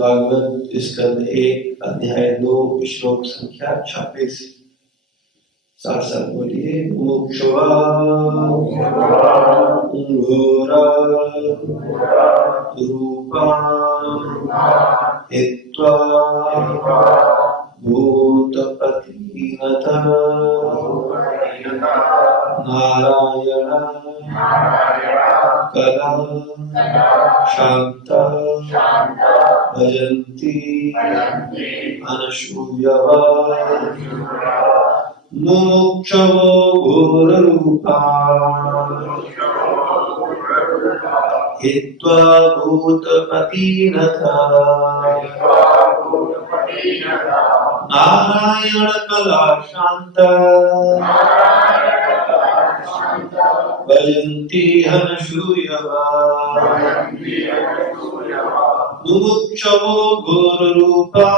भागवत स्कंद 1 अध्याय 2 श्लोक संख्या 26। साथ साथ बोलिए। मोक्षवा घोरा रूपा हित्वा भूतपतिनता नारायण कदा शांता भजन्ति अनशूयवा मुमुक्षवो घोररूपा हित्वा भूतपतिनता नारायण कला शांता भजन्ति अनशूयवा मुमुक्षवो घोररूपा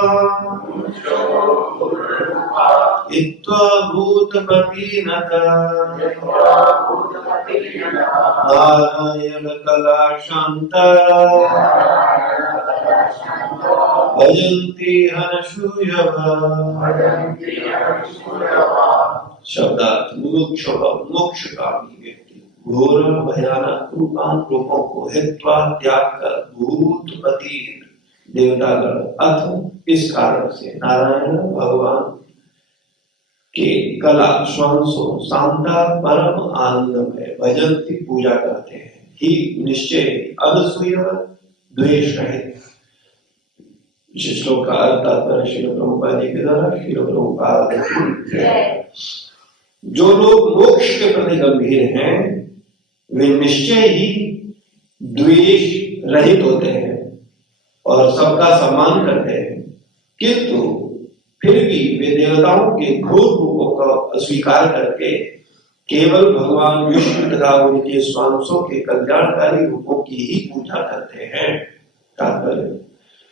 हित्वा भूतपतिनता नारायण कला शांता भजन्ति अनशूयवा। शब्दार्थ मोक्षकामी व्यक्ति घोर भयानक रूपों को हित्वा त्याग कर भूतपति देवतागण अथ इस कारण से नारायण भगवान के कला श्वासों शांता परम आनंदमय भजंती पूजा करते हैं ही निश्चय अनसूय द्वेष रहित। श्लोक का अर्थ तात्पर्य श्रील प्रभुपाद जी के द्वारा श्रील प्रभुपाद। जो लोग मोक्ष के प्रति गंभीर हैं वे निश्चय ही द्वेष रहित होते हैं और सबका सम्मान करते हैं, किंतु फिर भी वे देवताओं के घोर रूपों का अस्वीकार करके केवल भगवान विष्णु तथा उनके स्वांशों के कल्याणकारी रूपों की ही पूजा करते हैं। तात्पर्य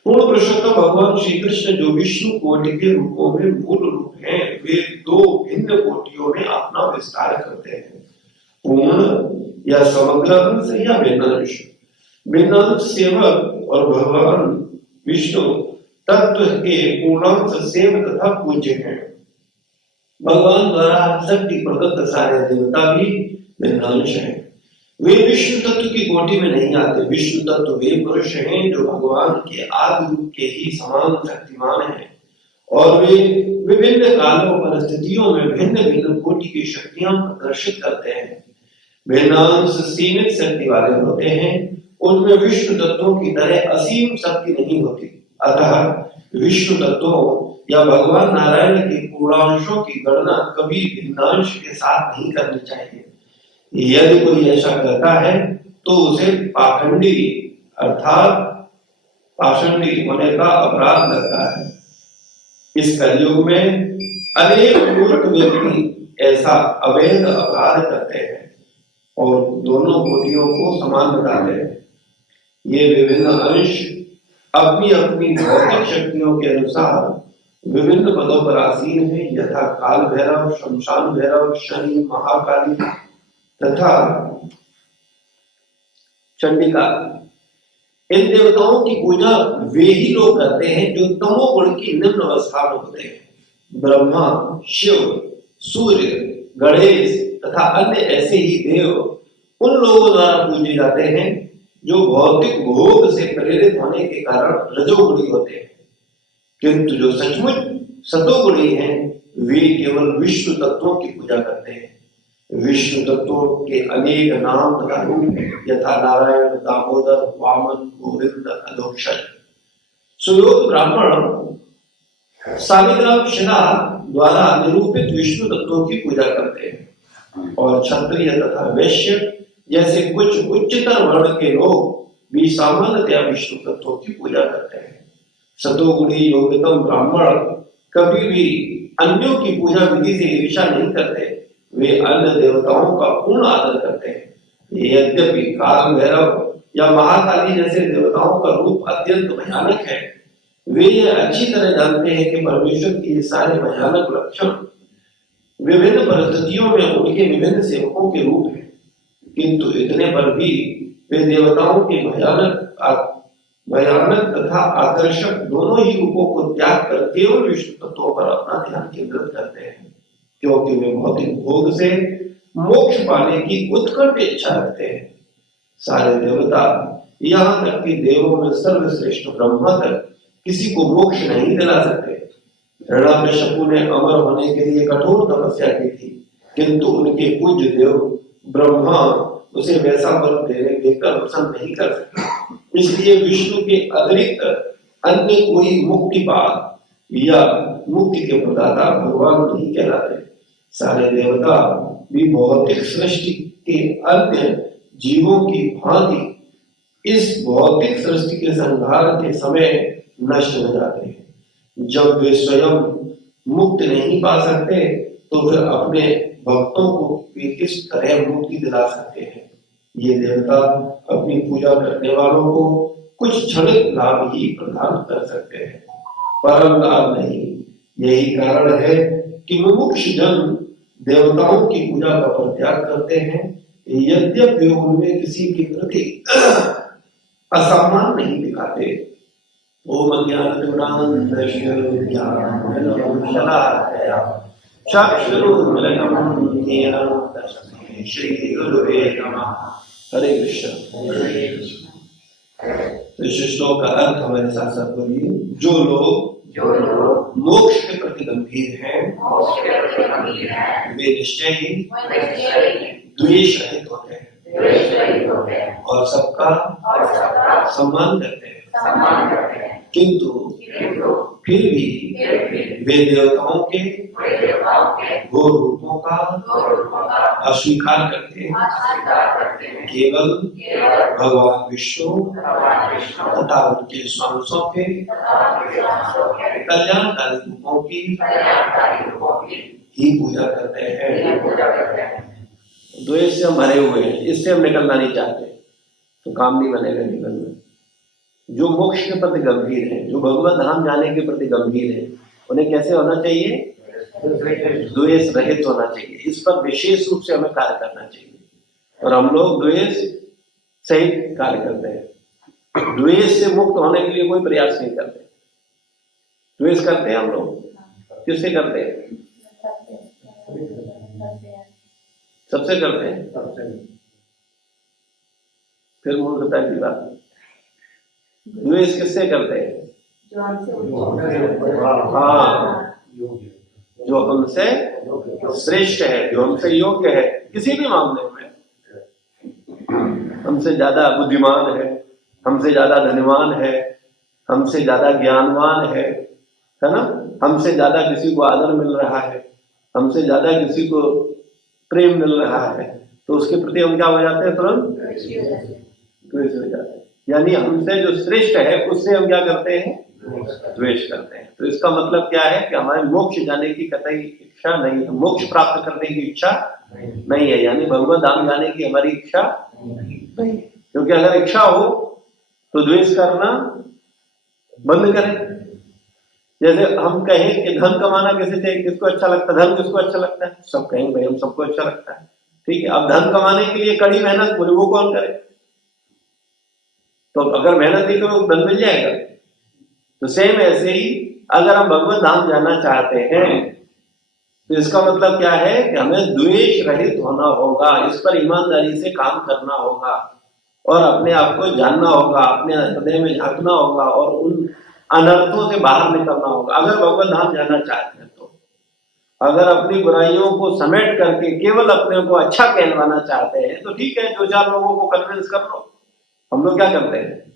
पूर्ण पुरुषोत्तम भगवान श्री कृष्ण जो विष्णु कोटि के रूपों में मूल रूप हैं, वे दो भिन्न कोटियों में अपना विस्तार करते हैं, पूर्ण या समग्र अंश या भिन्नांश। भिन्नांश सेवक और भगवान विष्णु तत्व के पूर्णांश सेव तथा पूज्य हैं। भगवान द्वारा शक्ति प्रदत्त सारे देवता भी भिन्नांश हैं। वे विष्णु तत्व की कोटि में नहीं आते। विष्णु तत्व वे पुरुष हैं जो भगवान के आदि रूप के ही समान शक्तिमान हैं और वे विभिन्न कालों परिस्थितियों में भिन्न भिन्न कोटि की शक्तियां प्रदर्शित करते हैं। भिन्नांश सीमित शक्ति वाले होते हैं, उनमें विष्णु तत्वों की तरह असीम शक्ति नहीं होती। अतः विष्णु तत्वों या भगवान नारायण के पूर्णांशों की गणना कभी भिन्नांश के साथ नहीं करनी चाहिए। यदि कोई ऐसा करता है तो उसे पाखंडी अर्थात पाषंडी होने का अपराध लगता है। इस कलयुग में अनेक मूर्ख व्यक्ति ऐसा अवैध अपराध करते हैं और दोनों कोटियों को समान बताते हैं। ये विभिन्न अंश अपनी अपनी भौतिक शक्तियों के अनुसार विभिन्न पदों पर आसीन है, यथा काल भैरव, शमशान भैरव, शनि, महाकाली तथा चंडिका। इन देवताओं की पूजा वे ही लोग करते हैं जो तमोगुण की निम्न अवस्था में होते हैं। ब्रह्मा, शिव, सूर्य, गणेश तथा अन्य ऐसे ही देव उन लोगों द्वारा पूजे जाते हैं जो भौतिक भोग से प्रेरित होने के कारण रजोगुणी होते हैं, किंतु जो सचमुच सतोगुणी हैं वे केवल विष्णु तत्वों की पूजा करते हैं। विष्णु तत्वों के अनेक नाम तथा रूप हैं, यथा नारायण, दामोदर, वामन, गोविंद, अधोक्षज। सुयोग ब्राह्मण सालिग्राम शिला द्वारा निरूपित विष्णु तत्वों की पूजा करते हैं और क्षत्रिय तथा वैश्य जैसे कुछ उच्चतर वर्ण के लोग भी सामान्यतया विष्णु तत्वों की पूजा करते हैं। सतोगुणी योग्यतम ब्राह्मण कभी भी अन्यों की पूजा विधि से ईर्ष्या नहीं करते, वे अन्य देवताओं का पूर्ण आदर करते हैं। यद्यपि काल भैरव या महाकाली जैसे देवताओं का रूप अत्यंत भयानक है, वे यह अच्छी तरह जानते हैं कि परमेश्वर के सारे भयानक लक्षण विभिन्न परिस्थितियों में उनके विभिन्न सेवकों के रूप हैं, किंतु इतने पर भी वे देवताओं के भयानक तथा आकर्षक दोनों ही रूपों को त्याग कर केवल विष्णु तत्व पर अपना ध्यान केंद्रित करते हैं, क्योंकि वे भौतिक भोग से मोक्ष पाने की उत्कट इच्छा रखते हैं। सारे देवता, यहाँ तक कि देवों में सर्वश्रेष्ठ ब्रह्मा तक किसी को मोक्ष नहीं दिला सकते। हिरण्यकशिपु ने अमर होने के लिए कठोर तपस्या की थी, किंतु उनके पूज्य देव ब्रह्मा उसे वैसा वर देकर प्रसन्न नहीं कर सके। इसलिए विष्णु के अतिरिक्त अन्य कोई मुक्तिपाद या मुक्ति के प्रदाता भगवान नहीं कहलाते। सारे देवता भी भौतिक सृष्टि के अन्य जीवों की भांति इस भौतिक सृष्टि के संहार के समय नष्ट हो जाते हैं। जब वे स्वयं मुक्त नहीं पा सकते तो फिर अपने भक्तों को वे किस तरह मुक्ति दिला सकते हैं। ये देवता अपनी पूजा करने वालों को कुछ क्षणिक लाभ ही प्रदान कर सकते हैं, परम लाभ नहीं। यही कारण है कि मुमुक्ष जन देवताओं की पूजा का परित्याग करते हैं, यद्यपि उनमें किसी के प्रति असम्मान नहीं दिखाते। ओम अज्ञानतिमिरान्धस्य ज्ञानाञ्जनशलाकया चक्षुरुन्मीलितं येन तस्मै श्रीगुरुवे नमः। हरे कृष्ण। तो इस श्लोक का अर्थ हमारे साथ साथ बोलिए। जो लोग मोक्ष के प्रति गंभीर हैं, वे निश्चय ही द्वेष रहित होते हैं और सबका सम्मान करते हैं, किंतु फिर भी वे देवताओं के घोर रूपों का अस्वीकार करते हैं। केवल भगवान विष्णु तथा उनके स्वांशों के कल्याणकारी रूपों की ही पूजा करते हैं। द्वेष से हम भरे हुए हैं, इससे हम निकलना नहीं चाहते तो काम नहीं बनेगा जीवन में। जो मोक्ष के प्रति गंभीर है, जो भगवत धाम जाने के प्रति गंभीर है, उन्हें कैसे होना चाहिए? द्वेष रहित होना चाहिए। इस पर विशेष रूप से हमें कार्य करना चाहिए और हम लोग द्वेष सहित कार्य करते हैं। द्वेष से मुक्त होने के लिए कोई प्रयास नहीं करते। द्वेष करते हैं हम लोग, किससे करते हैं? सबसे करते हैं। फिर मूर्खता की बात। द्वेष किससे करते हैं? हाँ, जो हमसे श्रेष्ठ है, जो हमसे योग्य है, किसी भी मामले में हमसे ज्यादा बुद्धिमान है, हमसे ज्यादा धनवान है, हमसे ज्यादा ज्ञानवान है ना? हमसे ज्यादा किसी को आदर मिल रहा है, हमसे ज्यादा किसी को प्रेम मिल रहा है, तो उसके प्रति हम क्या हो जाते हैं? तुरंत द्वेष हो जाते हैं। यानी हमसे जो श्रेष्ठ है उससे हम क्या करते हैं? द्वेष करते हैं। तो इसका मतलब क्या है कि हमारे मोक्ष जाने की कतई इच्छा नहीं है, मोक्ष प्राप्त करने की इच्छा नहीं है, यानी भगवत धाम जाने की हमारी इच्छा नहीं। क्योंकि अगर इच्छा हो तो द्वेष करना बंद करें। जैसे हम कहें कि धन कमाना किसको अच्छा लगता है? धन किसको अच्छा लगता है? सब कहेंगे भाई हम सबको अच्छा लगता है, ठीक है। अब धन कमाने के लिए कड़ी मेहनत बोले वो कौन करे? तो अगर मेहनत नहीं करो धन मिल जाएगा। तो सेम ऐसे ही अगर हम भगवत धाम जाना चाहते हैं तो इसका मतलब क्या है कि हमें द्वेष रहित होना होगा, इस पर ईमानदारी से काम करना होगा और अपने आप को जानना होगा, अपने हृदय में झांकना होगा और उन अनर्थों से बाहर निकलना होगा। अगर भगवत धाम जाना चाहते हैं तो अगर अपनी बुराइयों को समेट करके केवल अपने को अच्छा कहलवाना चाहते हैं तो ठीक है, 2-4 लोगों को कन्विंस कर लो। हम लोग क्या करते हैं?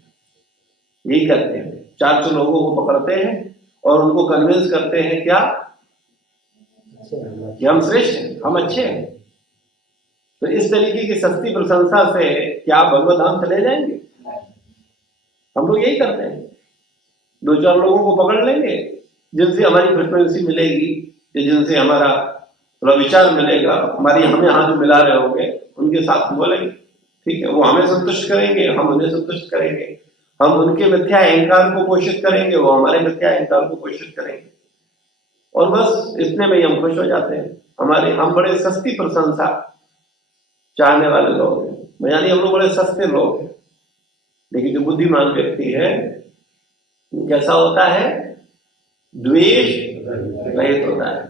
यही करते हैं, 400 लोगों को पकड़ते हैं और उनको कन्विंस करते हैं क्या? कि हम श्रेष्ठ हैं, हम अच्छे हैं। तो इस तरीके की सस्ती प्रशंसा से क्या भगवत धाम चले जाएंगे? हम लोग यही करते हैं, 2-4 लोगों को पकड़ लेंगे जिनसे हमारी फ्रिक्वेंसी मिलेगी, जिनसे हमारा थोड़ा विचार मिलेगा, हमें हाथ मिला रहे होंगे, उनके साथ बोलेंगे, ठीक है। वो हमें संतुष्ट करेंगे, हम उन्हें संतुष्ट करेंगे। हम उनके मिथ्या अहंकार को पोषित करेंगे, वो हमारे मिथ्या अहंकार को पोषित करेंगे और बस इतने में ही हम खुश हो जाते हैं। हम बड़े सस्ती प्रशंसा चाहने वाले लोग हैं, यानी हम लोग बड़े सस्ते लोग हैं। लेकिन जो बुद्धिमान व्यक्ति है कैसा होता है? द्वेष रहित होता है।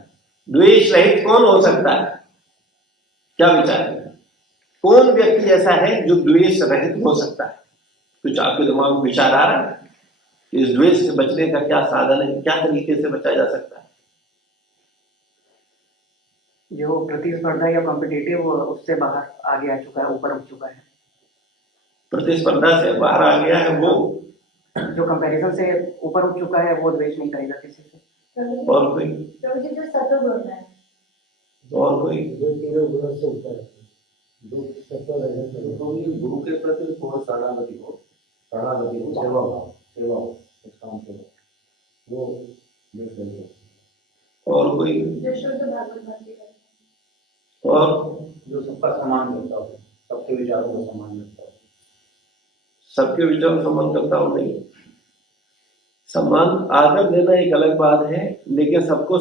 द्वेष रहित कौन हो सकता है? क्या विचार है? कौन व्यक्ति ऐसा है जो द्वेष रहित हो सकता है? कुछ आपके दिमाग में विचार आ रहा है? इस द्वेष से बचने का क्या साधन है, क्या तरीके से बचा जा सकता है? जो प्रतिस्पर्धा या कॉम्पिटिटिव उससे बाहर आगे आ चुका है, ऊपर उठ चुका है। प्रतिस्पर्धा से बाहर आ गया है वो, जो कंपैरिजन से ऊपर उठ चुका है वो द्वेष नहीं करेगा किसी से। और कोई? जो सत्व है, और कोई? गुरु के प्रति थोड़ा शरणागति हो, सेवा हो, काम सेवा, वो और कोई? जो शुद्ध भागवत भक्ति है, और जो सबका सम्मान करता हो, सबके विचारों का सम्मान करता हो। सबके विचारों का सम्मान करता हो नहीं, सम्मान आदर देना एक अलग बात है, लेकिन सबको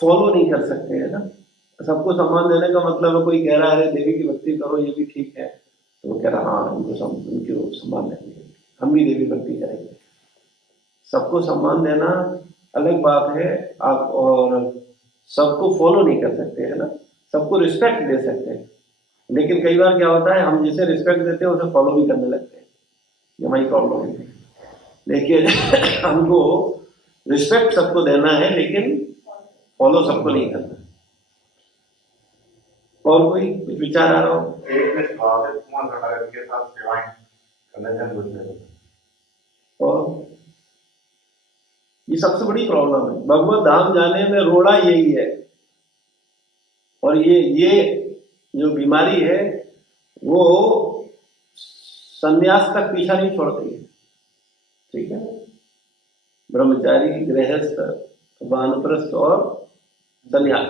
फॉलो नहीं कर सकते है ना। सबको सम्मान देने का मतलब है कोई कह रहा है देवी की भक्ति करो, ये भी ठीक है, तो वो कह रहा हाँ उनको सम्मान देंगे, हम भी देवी भक्ति करेंगे। सबको सम्मान देना अलग बात है आप, और सबको फॉलो नहीं कर सकते है ना। सबको रिस्पेक्ट दे सकते हैं, लेकिन कई बार क्या होता है हम जिसे रिस्पेक्ट देते हैं उसे फॉलो भी करने लगते हैं, ये हमारी प्रॉब्लम है। लेकिन हमको रिस्पेक्ट सबको देना है, लेकिन फॉलो सबको नहीं करना। और कोई कुछ विचार आ रहा हो? और ये सबसे बड़ी प्रॉब्लम है, भगवत धाम जाने में रोड़ा यही है। और ये जो बीमारी है वो संन्यास तक पीछा नहीं छोड़ती है, ठीक है। ब्रह्मचारी, गृहस्थ, वानप्रस्थ और संन्यास,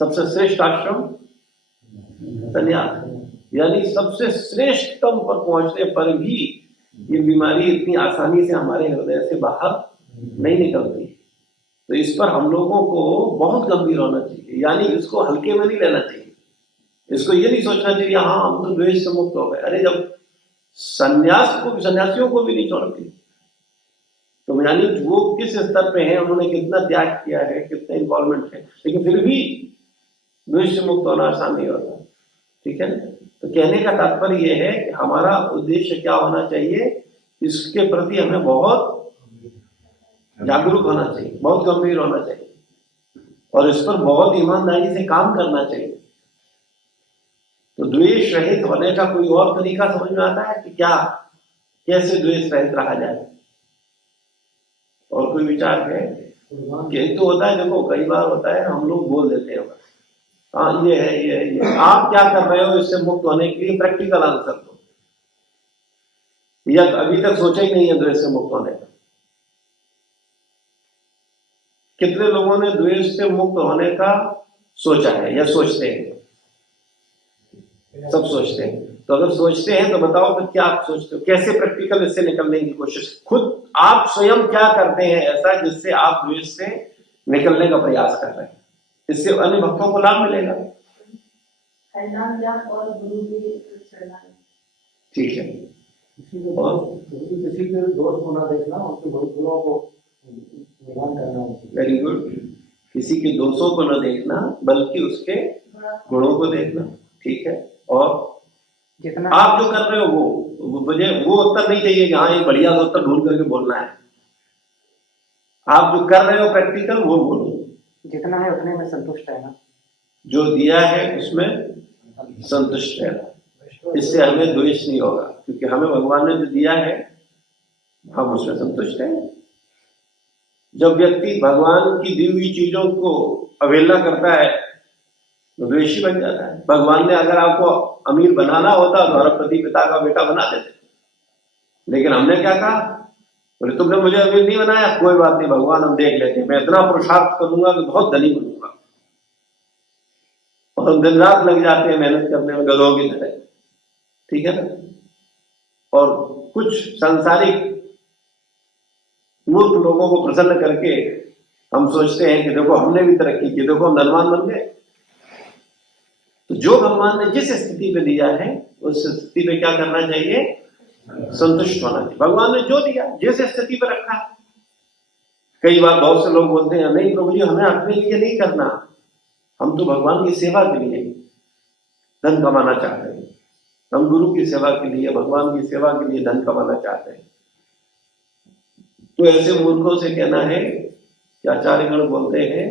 सबसे श्रेष्ठ आश्रम संन्यास, यानी सबसे श्रेष्ठतम पर पहुंचने पर भी ये बीमारी इतनी आसानी से हमारे हृदय से बाहर नहीं निकलती। तो इस पर हम लोगों को बहुत गंभीर होना चाहिए, यानी इसको हल्के में नहीं लेना चाहिए। इसको ये नहीं सोचना चाहिए हाँ हम तो द्वेष से मुक्त हो गए। अरे जब सन्यासियों को भी नहीं छोड़ती, तो यानी वो किस स्तर पे है, उन्होंने कितना त्याग किया है, कितना इन्वॉल्वमेंट है, लेकिन फिर भी द्वेष से मुक्त होना आसान नहीं होता, ठीक है। तो कहने का तात्पर्य यह है कि हमारा उद्देश्य क्या होना चाहिए, इसके प्रति हमें बहुत जागरूक होना चाहिए, बहुत गंभीर होना चाहिए, और इस पर बहुत ईमानदारी से काम करना चाहिए। तो द्वेष रहित होने का कोई और तरीका समझ में आता है कि क्या, कैसे द्वेष रहित रहा जाए? और कोई विचार है? यही तो होता है, देखो कई बार होता है हम लोग बोल देते हैं हाँ ये है, ये आप क्या कर रहे हो इससे मुक्त होने के लिए, प्रैक्टिकल आंसर दो, या अभी तक सोचा ही नहीं है द्वेष से मुक्त होने का। कितने लोगों ने द्वेष से मुक्त होने का सोचा है या सोचते हैं? सब सोचते हैं। तो अगर सोचते हैं तो बताओ फिर क्या आप सोचते हो, कैसे प्रैक्टिकल इससे निकलने की कोशिश, खुद आप स्वयं क्या करते हैं ऐसा जिससे आप द्वेष से निकलने का प्रयास कर रहे हैं, इससे अन्य भक्तों को लाभ मिलेगा। और गुरु की ठीक है, और किसी के दोष को ना देखना, उसके गुणों को करना। वेरी गुड, किसी के दोषों को न देखना बल्कि उसके गुणों को देखना, ठीक है। और जितना आप जो कर रहे हो मुझे वो उत्तर नहीं चाहिए कि हाँ एक बढ़िया उत्तर ढूंढ करके बोलना है। आप जो कर रहे हो प्रैक्टिकल वो बोलो, जितना है उतने में संतुष्ट रहना, जो दिया है उसमें संतुष्ट रहना, इससे हमें द्वेष नहीं होगा, क्योंकि हमें भगवान ने जो दिया है हम उसमें संतुष्ट हैं। जब व्यक्ति भगवान की दी हुई चीजों को अवहेलना करता है तो द्वेषी बन जाता है। भगवान ने अगर आपको अमीर बनाना होता तो अरबपति पिता का बेटा बना देते, लेकिन हमने क्या कहा, बोले तुमने मुझे अमीर नहीं बनाया, कोई बात नहीं भगवान हम देख लेते, मैं इतना पुरुषार्थ करूंगा कि बहुत धनी बनूंगा। और हम दिन रात लग जाते हैं मेहनत करने में गधों की तरह, ठीक है ना। और कुछ सांसारिक मूर्ख लोगों को प्रसन्न करके हम सोचते हैं कि देखो हमने भी तरक्की की, देखो हम धनवान बन गए। तो जो भगवान ने जिस स्थिति पे दिया है उस स्थिति पे क्या करना चाहिए, संतुष्ट होना चाहिए। भगवान ने जो दिया जिस स्थिति पे रखा। कई बार बहुत से लोग बोलते हैं नहीं प्रभु जी हमें अपने लिए नहीं करना, हम तो भगवान की सेवा के लिए धन कमाना चाहते हैं, हम गुरु की सेवा के लिए भगवान की सेवा के लिए धन कमाना चाहते हैं। तो ऐसे मूर्खों से कहना है कि आचार्यगण बोलते हैं,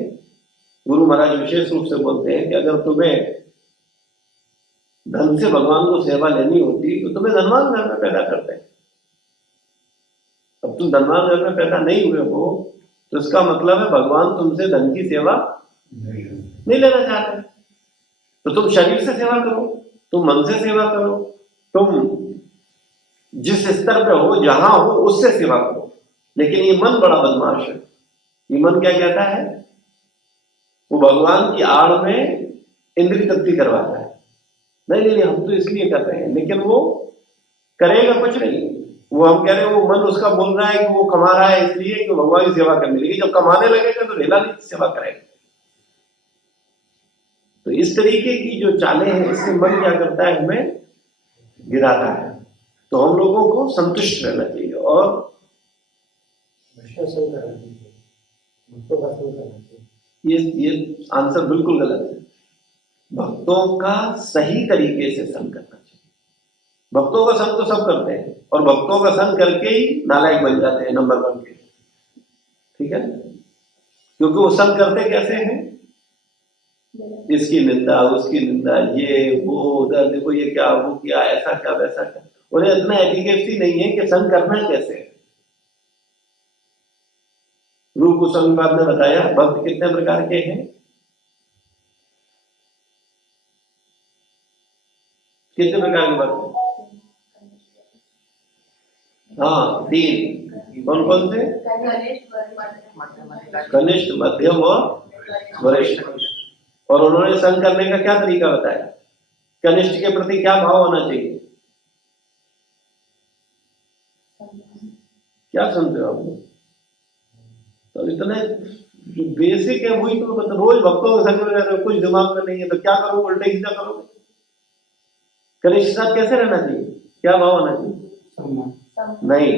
गुरु महाराज विशेष रूप से बोलते हैं कि अगर तुम्हें धन से भगवान को सेवा लेनी होती तो तुम्हें धनवान घर में पैदा करते हैं। अब तुम धनवान घर में पैदा नहीं हुए हो तो इसका मतलब है भगवान तुमसे धन की सेवा नहीं लेना चाहते। तो तुम शरीर से सेवा करो, तुम मन से सेवा करो, तुम जिस स्तर पे हो जहां हो उससे सेवा करो। लेकिन ये मन बड़ा बदमाश है। ये मन क्या कहता है, वो भगवान की आड़ में इंद्रिय तृप्ति करवाता है। नहीं नहीं हम तो इसलिए कर रहे हैं, लेकिन वो करेगा कुछ नहीं। वो हम कह रहे हैं वो मन उसका बोल रहा है कि वो कमा रहा है इसलिए कि भगवान की सेवा करने लगी, जब कमाने लगेगा तो ढेला नहीं सेवा करेगा। तो इस तरीके की जो चालें हैं इससे मन क्या करता है, हमें गिराता है। तो हम लोगों को संतुष्ट रहना चाहिए और ये आंसर बिल्कुल गलत है। भक्तों का सही तरीके से संग करना चाहिए। भक्तों का संग तो सब करते हैं और भक्तों का संग करके ही नालायक बन जाते हैं नंबर 1 के, ठीक है। क्योंकि वो संग करते कैसे हैं, इसकी निंदा उसकी निंदा, ये वो उधर देखो ये क्या वो किया ऐसा क्या वैसा क्या। उन्हें इतना एटिकेसी नहीं है कि संग करना कैसे है। रूप गोस्वामी ने बताया भक्त कितने प्रकार के हैं, कितने प्रकार के भक्त? हाँ 3। कौन कौन से? कनिष्ठ, मध्यम और वरिष्ठ। और उन्होंने संग करने का क्या तरीका बताया, कनिष्ठ के प्रति क्या भाव होना चाहिए। क्या सुनते हो आप लोग? तो इतने बेसिक है वही तो मतलब रोज भक्तों के संग में रहते हो, कुछ दिमाग में नहीं है तो क्या करो, उल्टे सीधा करोगे। कनिष्ठ साथ कैसे रहना चाहिए, क्या भाव होना चाहिए? नहीं,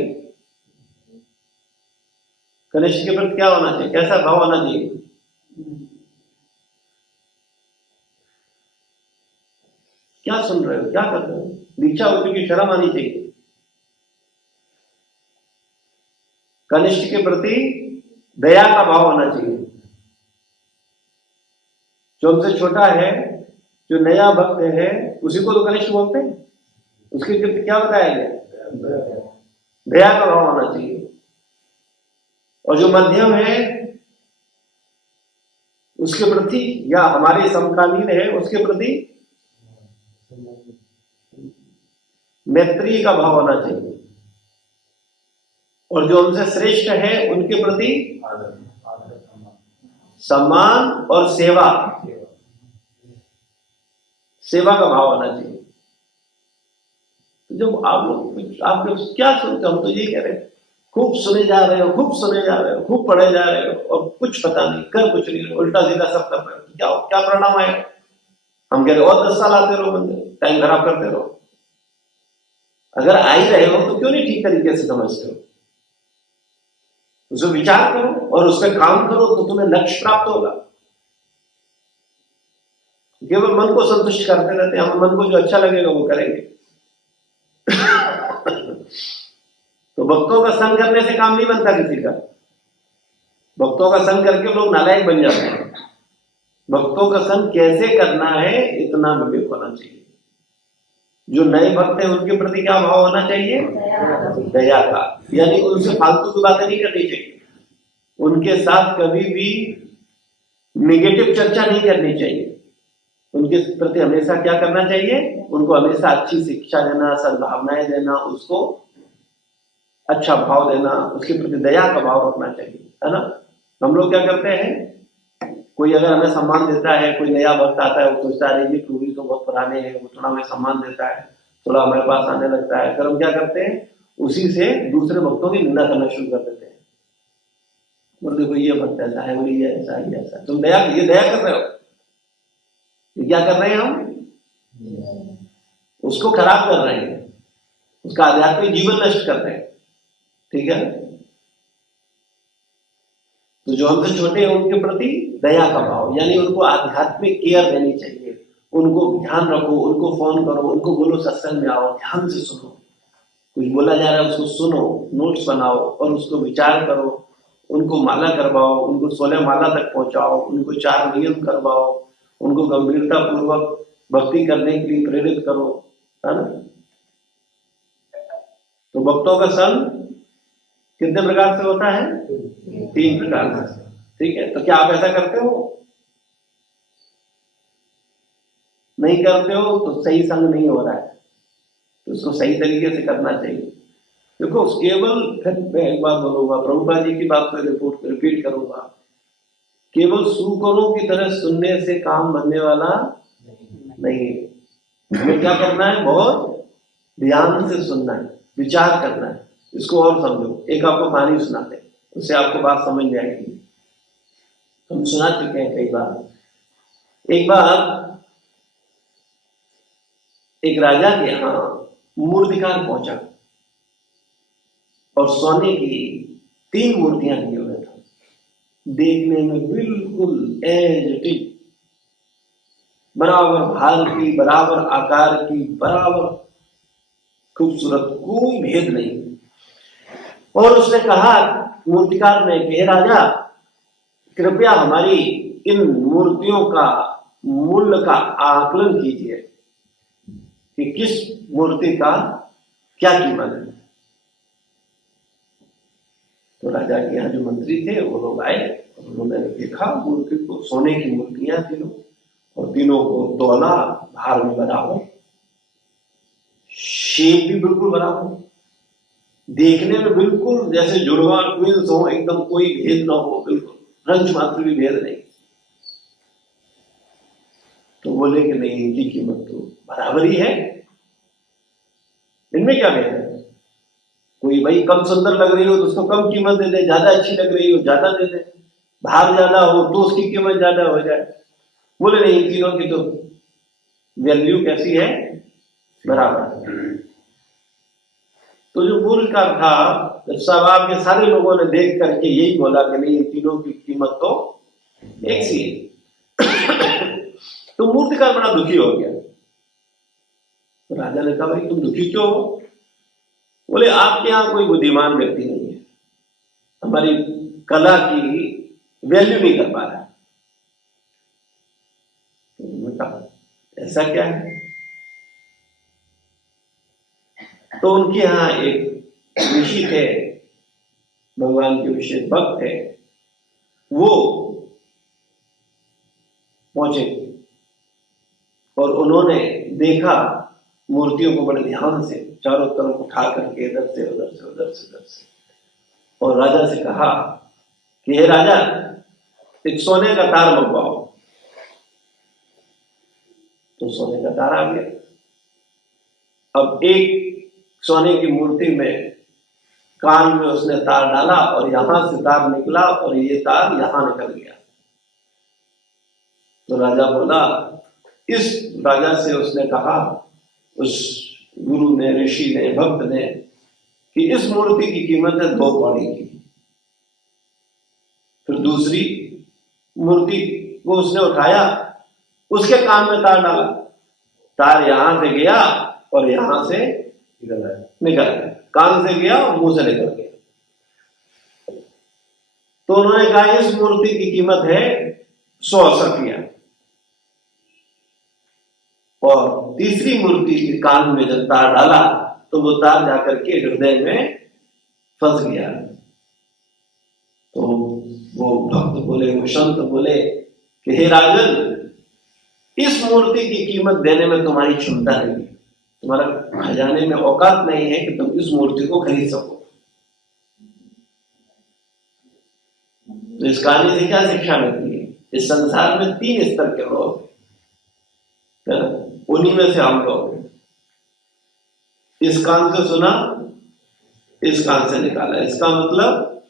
कनिष्ठ के प्रति क्या होना चाहिए, कैसा भाव होना चाहिए? क्या सुन रहे हो, क्या कर रहे हो? दीक्षा हो चुकी, शर्म आनी चाहिए। कनिष्ठ के प्रति दया का भाव होना चाहिए। जो हमसे छोटा है, जो नया भक्त है, उसी को तो कनिष्ठ बोलते हैं। उसके प्रति क्या बताया गया, दया का भाव होना चाहिए। और जो मध्यम है उसके प्रति, या हमारे समकालीन है उसके प्रति मैत्री का भाव होना चाहिए। और जो हमसे श्रेष्ठ है उनके प्रति सम्मान और सेवा का भाव होना चाहिए। जब आप लोग आप क्या सुनते हो, हम तो ये कह रहे हैं खूब सुने जा रहे हो, खूब सुने जा रहे हो, खूब पढ़े जा रहे हो और कुछ पता नहीं, कर कुछ नहीं, उल्टा सीधा सब कर रहे हो, क्या क्या परिणाम आएगा? हम कह रहे और 10 साल आते रहो मंदिर, टाइम खराब करते रहो। अगर आ ही रहे हो तो क्यों नहीं ठीक तरीके से समझते हो? उसे विचार करो और उस पर काम करो तो तुम्हें लक्ष्य प्राप्त होगा। केवल मन को संतुष्ट करते रहते हैं, हम मन को जो अच्छा लगेगा वो करेंगे। तो भक्तों का संग करने से काम नहीं बनता किसी का। भक्तों का संग करके लोग नालायक बन जाते हैं। भक्तों का संग कैसे करना है इतना विवेक होना चाहिए। जो नए भक्त हैं उनके प्रति क्या भाव होना चाहिए, दया का। यानी उनसे फालतू की बातें नहीं करनी चाहिए, उनके साथ कभी भी नेगेटिव चर्चा नहीं करनी चाहिए। उनके प्रति हमेशा क्या करना चाहिए, उनको हमेशा अच्छी शिक्षा देना, सद्भावनाएं देना, उसको अच्छा भाव देना, उसके प्रति दया का भाव रखना चाहिए, है ना। हम लोग क्या करते हैं, कोई अगर हमें सम्मान देता है, कोई नया भक्त आता है, वो सोचता है ये प्रभु तो बहुत पुराने हैं, वो थोड़ा हमें सम्मान देता है, थोड़ा हमारे पास आने लगता है। फिर हम क्या करते हैं, उसी से दूसरे भक्तों की निंदा करना शुरू कर देते हैं। बोल देखो ये भक्त ऐसा है, बोले ये ऐसा ही ऐसा। तुम दया, ये दया कर रहे हो, ये क्या कर रहे हैं हम, उसको खराब कर रहे हैं, उसका आध्यात्मिक जीवन नष्ट कर रहे हैं। ठीक है, तो जो हमसे छोटे हैं उनके प्रति दया का भाव, यानी उनको आध्यात्मिक केयर देनी चाहिए। उनको ध्यान रखो, उनको फोन करो, उनको बोलो सत्संग में आओ, ध्यान से सुनो, कुछ बोला जा रहा है उसको सुनो, नोट्स बनाओ और उसको विचार करो, उनको माला करवाओ, उनको 16 माला तक पहुंचाओ, उनको 4 नियम करवाओ, उनको गंभीरता पूर्वक भक्ति करने के लिए प्रेरित करो, है ना। तो भक्तों का संग कितने प्रकार से होता है? 3 प्रकार से। ठीक है, तो क्या आप ऐसा करते हो? नहीं करते हो तो सही संग नहीं हो रहा है, तो उसको सही तरीके से करना चाहिए। देखो केवल, फिर मैं एक बात बोलूंगा, प्रभुपाद जी की बात को रिपीट करूंगा, केवल सुकरों की तरह सुनने से काम बनने वाला नहीं है। हमें क्या करना है? बहुत ध्यान से सुनना है, विचार करना है। इसको और समझो, एक आपको कहानी सुनाते हैं, उससे आपको बात समझ में आएगी। हम सुना चुके हैं कई बार। एक बार एक राजा के यहाँ मूर्तिकार पहुंचा और सोने की 3 मूर्तियां लिए हुए थे, देखने में बिल्कुल एज इट इज, बराबर भार की, बराबर आकार की, बराबर खूबसूरत, कोई भेद नहीं। और उसने कहा, मूर्तिकार ने, कि हे राजा, कृपया हमारी इन मूर्तियों का मूल्य का आकलन कीजिए कि किस मूर्ति का क्या कीमत है। तो राजा के यहाँ जो मंत्री थे वो लोग आए, उन्होंने देखा मूर्ति को, सोने की मूर्तियां तीनों, और तीनों को तोला, भार में बराबर, शेप भी बिल्कुल बराबर, देखने में बिल्कुल जैसे जुड़वा ट्विंस हो, एकदम कोई भेद ना हो, बिल्कुल रंग मात्र भी भेद नहीं। तो बोले कि नहीं, इनकी कीमत तो बराबर ही है, इनमें क्या भेद है? कोई भाई कम सुंदर लग रही हो तो उसको कम कीमत दे दे, ज्यादा अच्छी लग रही हो ज्यादा दे दे, भार ज्यादा हो तो उसकी कीमत ज्यादा हो जाए। बोले नहीं, तीनों की तो वैल्यू कैसी है? बराबर। तो जो मूर्तिकार था, सब आपके सारे लोगों ने देख करके यही बोला कि नहीं, इन तीनों की कीमत तो एक सी है। तो मूर्तिकार बड़ा दुखी हो गया। तो राजा ने कहा, भाई तुम दुखी क्यों हो? बोले, आपके यहाँ कोई बुद्धिमान व्यक्ति नहीं है, हमारी कला की वैल्यू नहीं कर पा रहा। तो कहा, ऐसा क्या है? तो उनके यहाँ एक ऋषि थे, भगवान के विशेष भक्त थे, वो पहुंचे और उन्होंने देखा मूर्तियों को बड़े ध्यान से चारों तरफ उठा करके, इधर से उधर से, उधर से उधर से, और राजा से कहा कि हे राजा, एक सोने का तार मंगवाओ। तो सोने का तार आ गया। अब एक सोने की मूर्ति में कान में उसने तार डाला और यहां से तार निकला और ये तार यहां निकल गया। तो राजा बोला, इस राजा से उसने कहा, उस गुरु ने, ऋषि ने, भक्त ने, कि इस मूर्ति की कीमत है 2 कौड़ी की। फिर दूसरी मूर्ति को उसने उठाया, उसके कान में तार डाला, तार यहां से गया और यहां से निकल गया, कान से गया और मुंह से निकल गया। तो उन्होंने कहा, इस मूर्ति की कीमत है 100 सफिया। और तीसरी मूर्ति के कान में जब तार डाला तो वो तार जाकर के हृदय में फंस गया। तो वो भक्त बोले, वो संत बोले कि हे राजन, इस मूर्ति की कीमत देने में तुम्हारी क्षमता नहीं है, तुम्हारा खजाने में औकात नहीं है कि तुम इस मूर्ति को खरीद सको। तो इस कहानी से क्या शिक्षा मिलती है? इस संसार में 3 स्तर के लोग हैं, उन्हीं में से हम लोग हैं। इस कान से सुना, इस कान से निकाला, इसका मतलब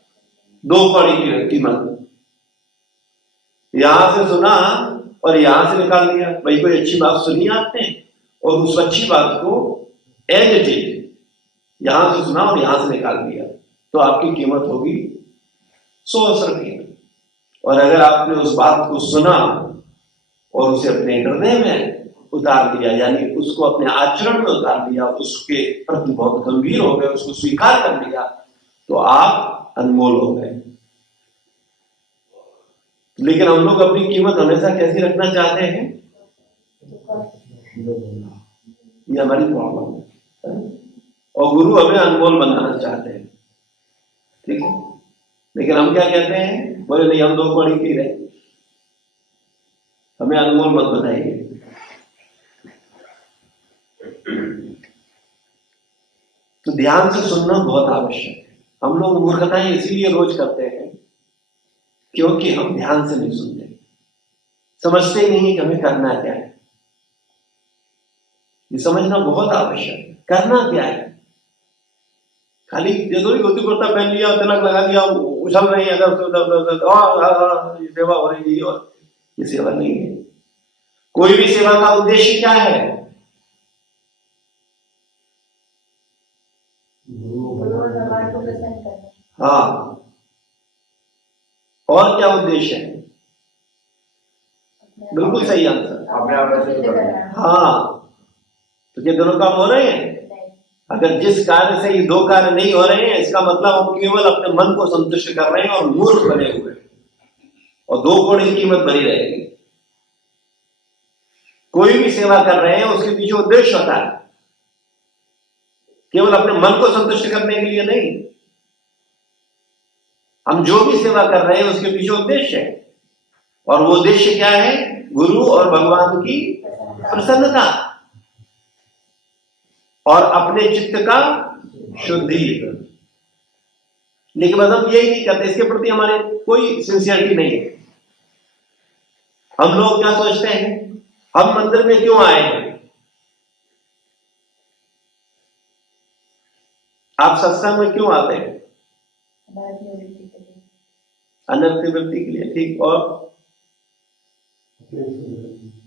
2 कौड़ी की कीमत। यहां से सुना और यहां से निकाल दिया। भाई कोई अच्छी बात सुनी आपने और उस अच्छी बात को एज इट इज यहां से सुना और यहां से निकाल दिया, तो आपकी कीमत होगी 100 रुपये। और अगर आपने उस बात को सुना और उसे अपने हृदय में उतार दिया, यानी उसको अपने आचरण में उतार दिया, उसके प्रति बहुत गंभीर हो गए, उसको स्वीकार कर लिया, तो आप अनमोल हो गए। लेकिन हम लोग अपनी कीमत हमेशा कैसी रखना चाहते हैं, ये हमारी प्रॉब्लम है। और गुरु हमें अनमोल बनाना चाहते हैं, ठीक है। लेकिन हम क्या कहते हैं, बोले नहीं हम 2 कौड़ी के रहे, हमें अनमोल मत बनाइए। तो ध्यान से सुनना बहुत आवश्यक है। हम लोग मूर्खताएं इसीलिए रोज करते हैं क्योंकि हम ध्यान से नहीं सुनते, समझते ही नहीं कि हमें करना क्या है। ये समझना बहुत आवश्यक है, करना क्या है। खाली जरूरी धोती कुर्ता पहन लिया, तिलक लगा दिया, उछल रहे हैं अगर सेवा हो रही है, और ये सेवा नहीं है। कोई भी सेवा का उद्देश्य क्या है, भगवान को प्रसन्न करना। हाँ, और क्या उद्देश्य है, बिल्कुल सही आंसर, अपने आप में सिद्ध करना। हाँ। तो ये दोनों काम हो रहे हैं। नहीं। अगर जिस कार्य से ये 2 कार्य नहीं हो रहे हैं, इसका मतलब हम केवल अपने मन को संतुष्ट कर रहे हैं और मूर्ख बने हुए हैं, और 2 कौड़ी की कीमत बनी रहेगी। कोई भी सेवा कर रहे हैं उसके पीछे उद्देश्य होता है, केवल अपने मन को संतुष्ट करने के लिए नहीं। हम जो भी सेवा कर रहे हैं उसके पीछे उद्देश्य है, और वो उद्देश्य क्या है, गुरु और भगवान की प्रसन्नता और अपने चित्त का शुद्धि। लेकिन बस हम यही नहीं करते, इसके प्रति हमारे कोई सिंसियरिटी नहीं है। हम लोग क्या सोचते हैं, हम मंदिर में क्यों आए हैं, आप सत्संग में क्यों आते हैं, अनर्थ निवृत्ति के लिए, ठीक, और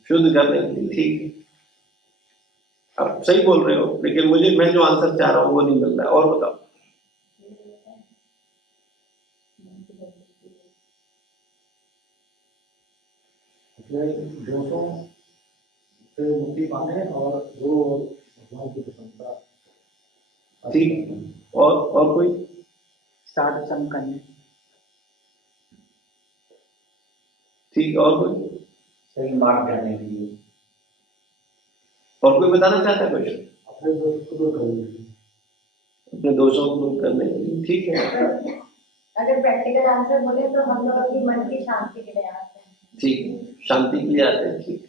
शुद्ध करने के लिए, ठीक। आप सही बोल रहे हो, लेकिन मैं जो आंसर चाह रहा हूं वो नहीं मिल रहा है, और बताओ। अपने दोषों से मुक्ति पाने और गुरु और भगवान की प्रसन्नता, ठीक। और कोई, साधु संग करने, ठीक, और कोई, सही मार्ग जाने के लिए, और कोई बताना चाहता है कुछ, अपने दोष को दूर करने के लिए, अपने दोषों को दूर करने के लिए, ठीक है। अगर प्रैक्टिकल आंसर बोले तो हम लोग अपनी मन की शांति के लिए आते हैं। ठीक, शांति के लिए आते हैं, ठीक।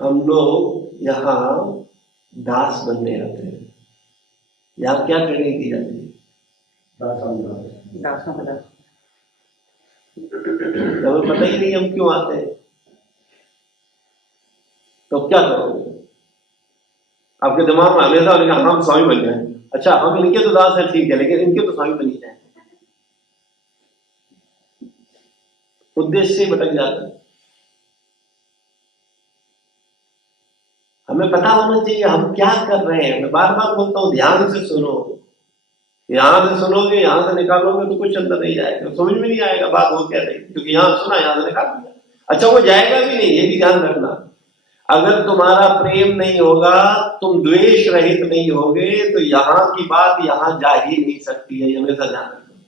हम लोग यहाँ दास बनने आते हैं, यहाँ क्या करने की जाती है, दासों का दास। हमें पता ही नहीं हम क्यों आते हैं, तो क्या करोगे, आपके दिमाग में हमेशा होगा हम स्वामी बन जाए, अच्छा हम इनके तो दास है, ठीक है, लेकिन इनके तो स्वामी बन जाए, उद्देश्य से भटक जाते हैं। हमें पता होना चाहिए हम क्या कर रहे हैं। मैं बार बार बोलता हूँ, ध्यान से सुनो, यहां से सुनोगे, यहां से निकालोगे तो कुछ अंदर नहीं जाएगा, समझ में नहीं आएगा बात हो क्या रही, क्योंकि यहां सुना, यहां से निकाल दिया। अच्छा, वो जाएगा भी नहीं, ये भी ध्यान रखना। अगर तुम्हारा प्रेम नहीं होगा, तुम द्वेष रहित नहीं होगे, तो यहां की बात यहां जा ही नहीं सकती है, हमेशा ध्यान रखना।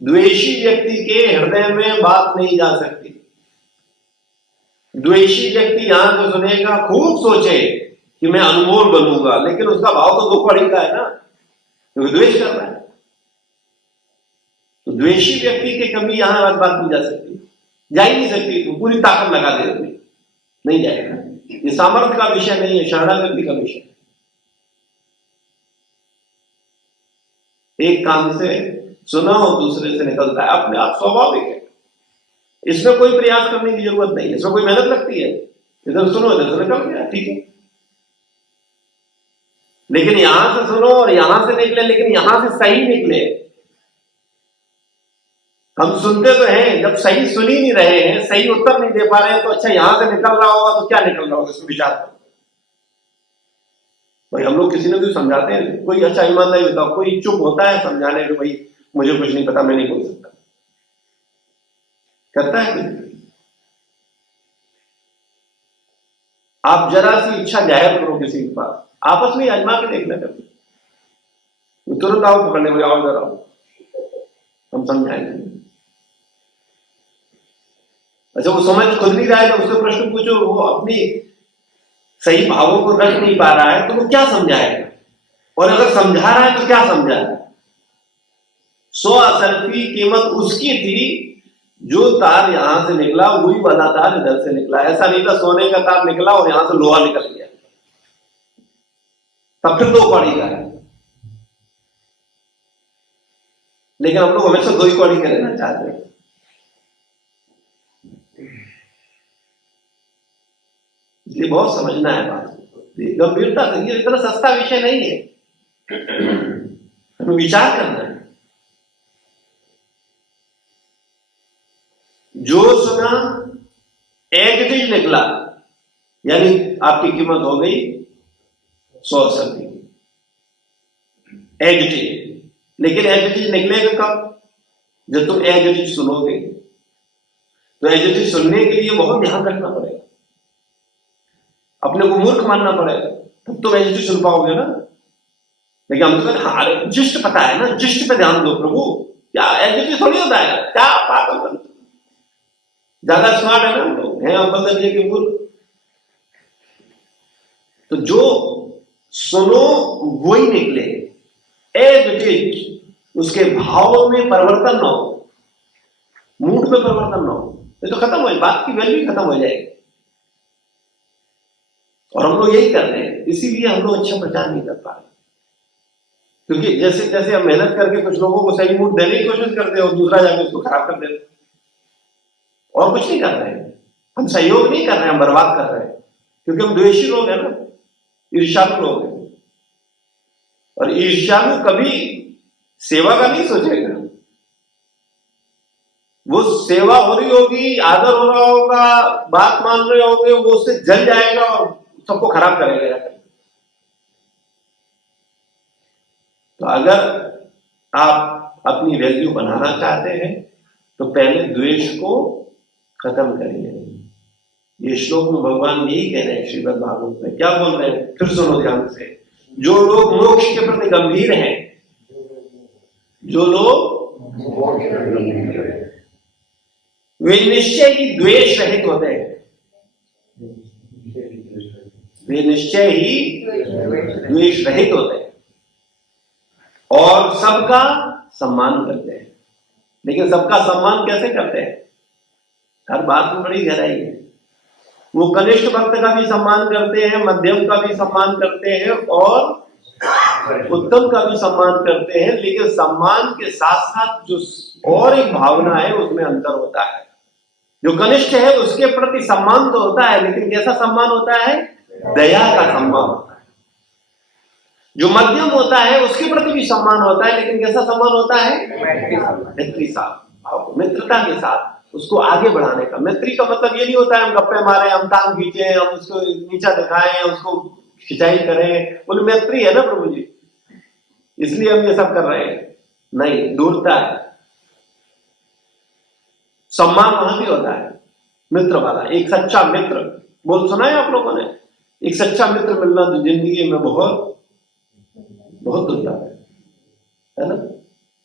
द्वेषी व्यक्ति के हृदय में बात नहीं जा सकती। द्वेषी व्यक्ति यहां से सुनेगा, खूब सोचे कि मैं अनमोल बनूंगा, लेकिन उसका भाव तो 2 कौड़ी का है ना, क्योंकि द्वेष कर रहा है। तो द्वेषी व्यक्ति के कभी यहां बात नहीं जा सकती, जा ही नहीं सकती। तो पूरी ताकत लगा दे अपनी, नहीं जाएगा। ये सामर्थ्य का विषय नहीं है, शरणागति का विषय। एक कान से सुना और दूसरे से निकलता है, अपने आप स्वाभाविक है। इसमें कोई प्रयास करने की जरूरत नहीं है, इसमें कोई मेहनत लगती है। इधर सुनो, इधर से निकल गया, ठीक है। लेकिन यहां से सुनो और यहां से निकले, लेकिन यहां से सही निकले, हम सुनते तो हैं, जब सही सुन ही नहीं रहे हैं, सही उत्तर नहीं दे पा रहे हैं, तो अच्छा यहां से निकल रहा होगा तो क्या निकल रहा होगा इसमें विचार करो भाई। हम लोग किसी ने भी समझाते हैं, कोई अच्छा ईमानदारी बताओ, कोई चुप होता है समझाने के, भाई मुझे कुछ नहीं पता, मैं नहीं बोल सकता, करता है कुछ? आप जरा सी इच्छा जाहिर करो किसी के पास, आपस में आजमा के देखना कभी, तुरंत आओ पकड़ने में, आओ जरा हम समझाएंगे। अच्छा वो समझ खुद नहीं रहा है तो उससे प्रश्न पूछो, वो अपनी सही भावों को रख नहीं पा रहा है तो वो क्या समझाएगा, और अगर समझा रहा है तो क्या समझा रहा है। 100 असल की कीमत उसकी थी, जो तार यहां से निकला वही वाला तार इधर से निकला, ऐसा नहीं था सोने का तार निकला और यहां से लोहा निकल गया, तब फिर 2 कौड़ी का है। लेकिन हम लोग हमेशा 2 ही कौड़ी का रहना चाहते हैं। इसलिए बहुत समझना है बात, गंभीरता से, ये इतना सस्ता विषय नहीं है, हमें विचार करना है। जो सुना एक चीज निकला, यानी आपकी कीमत हो गई 100 सदी एक चीज। लेकिन एक चीज निकलेगा कब? जब तुम एक चीज सुनोगे। तो एक चीज सुनने के लिए बहुत ध्यान रखना पड़ेगा, अपने को मूर्ख मानना पड़ेगा, तब तुम एक चीज सुन पाओगे ना। लेकिन हम तो हाँ अरे जिस्ट पता है ना, जिस्ट पे ध्यान दो प्रभु, क्या एक चीज थोड़ी होता है, क्या पागल, ज्यादा स्मार्ट है ना हम लोग, हैं हम बदलने के मूर्ख। तो जो सुनो वही निकले, एक चीज उसके भाव में परिवर्तन ना हो, मूड में परिवर्तन ना हो, ये तो खत्म हो जाए, बात की वैल्यू खत्म हो जाएगी। और हम लोग यही कर रहे हैं, इसीलिए हम लोग अच्छा प्रचार नहीं कर पा रहे, क्योंकि जैसे जैसे हम मेहनत करके कुछ लोगों को सही मूड देने की कोशिश करते हैं और दूसरा जाके उसको खराब कर देते, और कुछ नहीं कर रहे हैं, हम सहयोग नहीं कर रहे हैं, हम बर्बाद कर रहे हैं, क्योंकि हम द्वेषी लोग हैं ना, ईर्ष्यालु लोग हैं। और ईर्ष्यालु कभी सेवा का नहीं सोचेगा, वो सेवा हो रही होगी, आदर हो रहा होगा, बात मान रहे होंगे, वो उससे जल जाएगा और सबको खराब करेगा। तो अगर आप अपनी वैल्यू बनाना चाहते हैं तो पहले द्वेष को खत्म करिए। ये श्लोक में भगवान यही कह रहे हैं श्रीमद् भागवत में, क्या बोल रहे हैं फिर सुनो ध्यान से। जो लोग मोक्ष के प्रति गंभीर हैं, जो लोग वे निश्चय ही द्वेष रहित होते हैं, वे निश्चय ही द्वेष रहित होते हैं और सबका सम्मान करते हैं। लेकिन सबका सम्मान कैसे करते हैं? हर बात में बड़ी गहराई है। वो कनिष्ठ भक्त का भी सम्मान करते हैं, मध्यम का भी सम्मान करते हैं और उत्तम का भी सम्मान करते हैं, लेकिन सम्मान के साथ साथ जो और एक भावना है उसमें अंतर होता है। जो कनिष्ठ है उसके प्रति सम्मान तो होता है, लेकिन कैसा सम्मान होता है? दया का सम्मान होता है। जो मध्यम होता है उसके प्रति भी सम्मान होता है, लेकिन कैसा सम्मान होता है? मैत्री भाव, मित्रता के साथ उसको आगे बढ़ाने का। मैत्री का मतलब ये नहीं होता है हम गप्पे मारें, हम टांग खींचे, हम उसको नीचा दिखाएं, उसको खिंचाई करें, बोले मैत्री है ना प्रभु जी इसलिए हम ये सब कर रहे हैं। नहीं, दूरता है। सम्मान वहां भी होता है मित्र वाला, एक सच्चा मित्र। बोल सुना है आप लोगों ने? एक सच्चा मित्र मिलना तो जिंदगी में बहुत बहुत दुर्लभ है ना।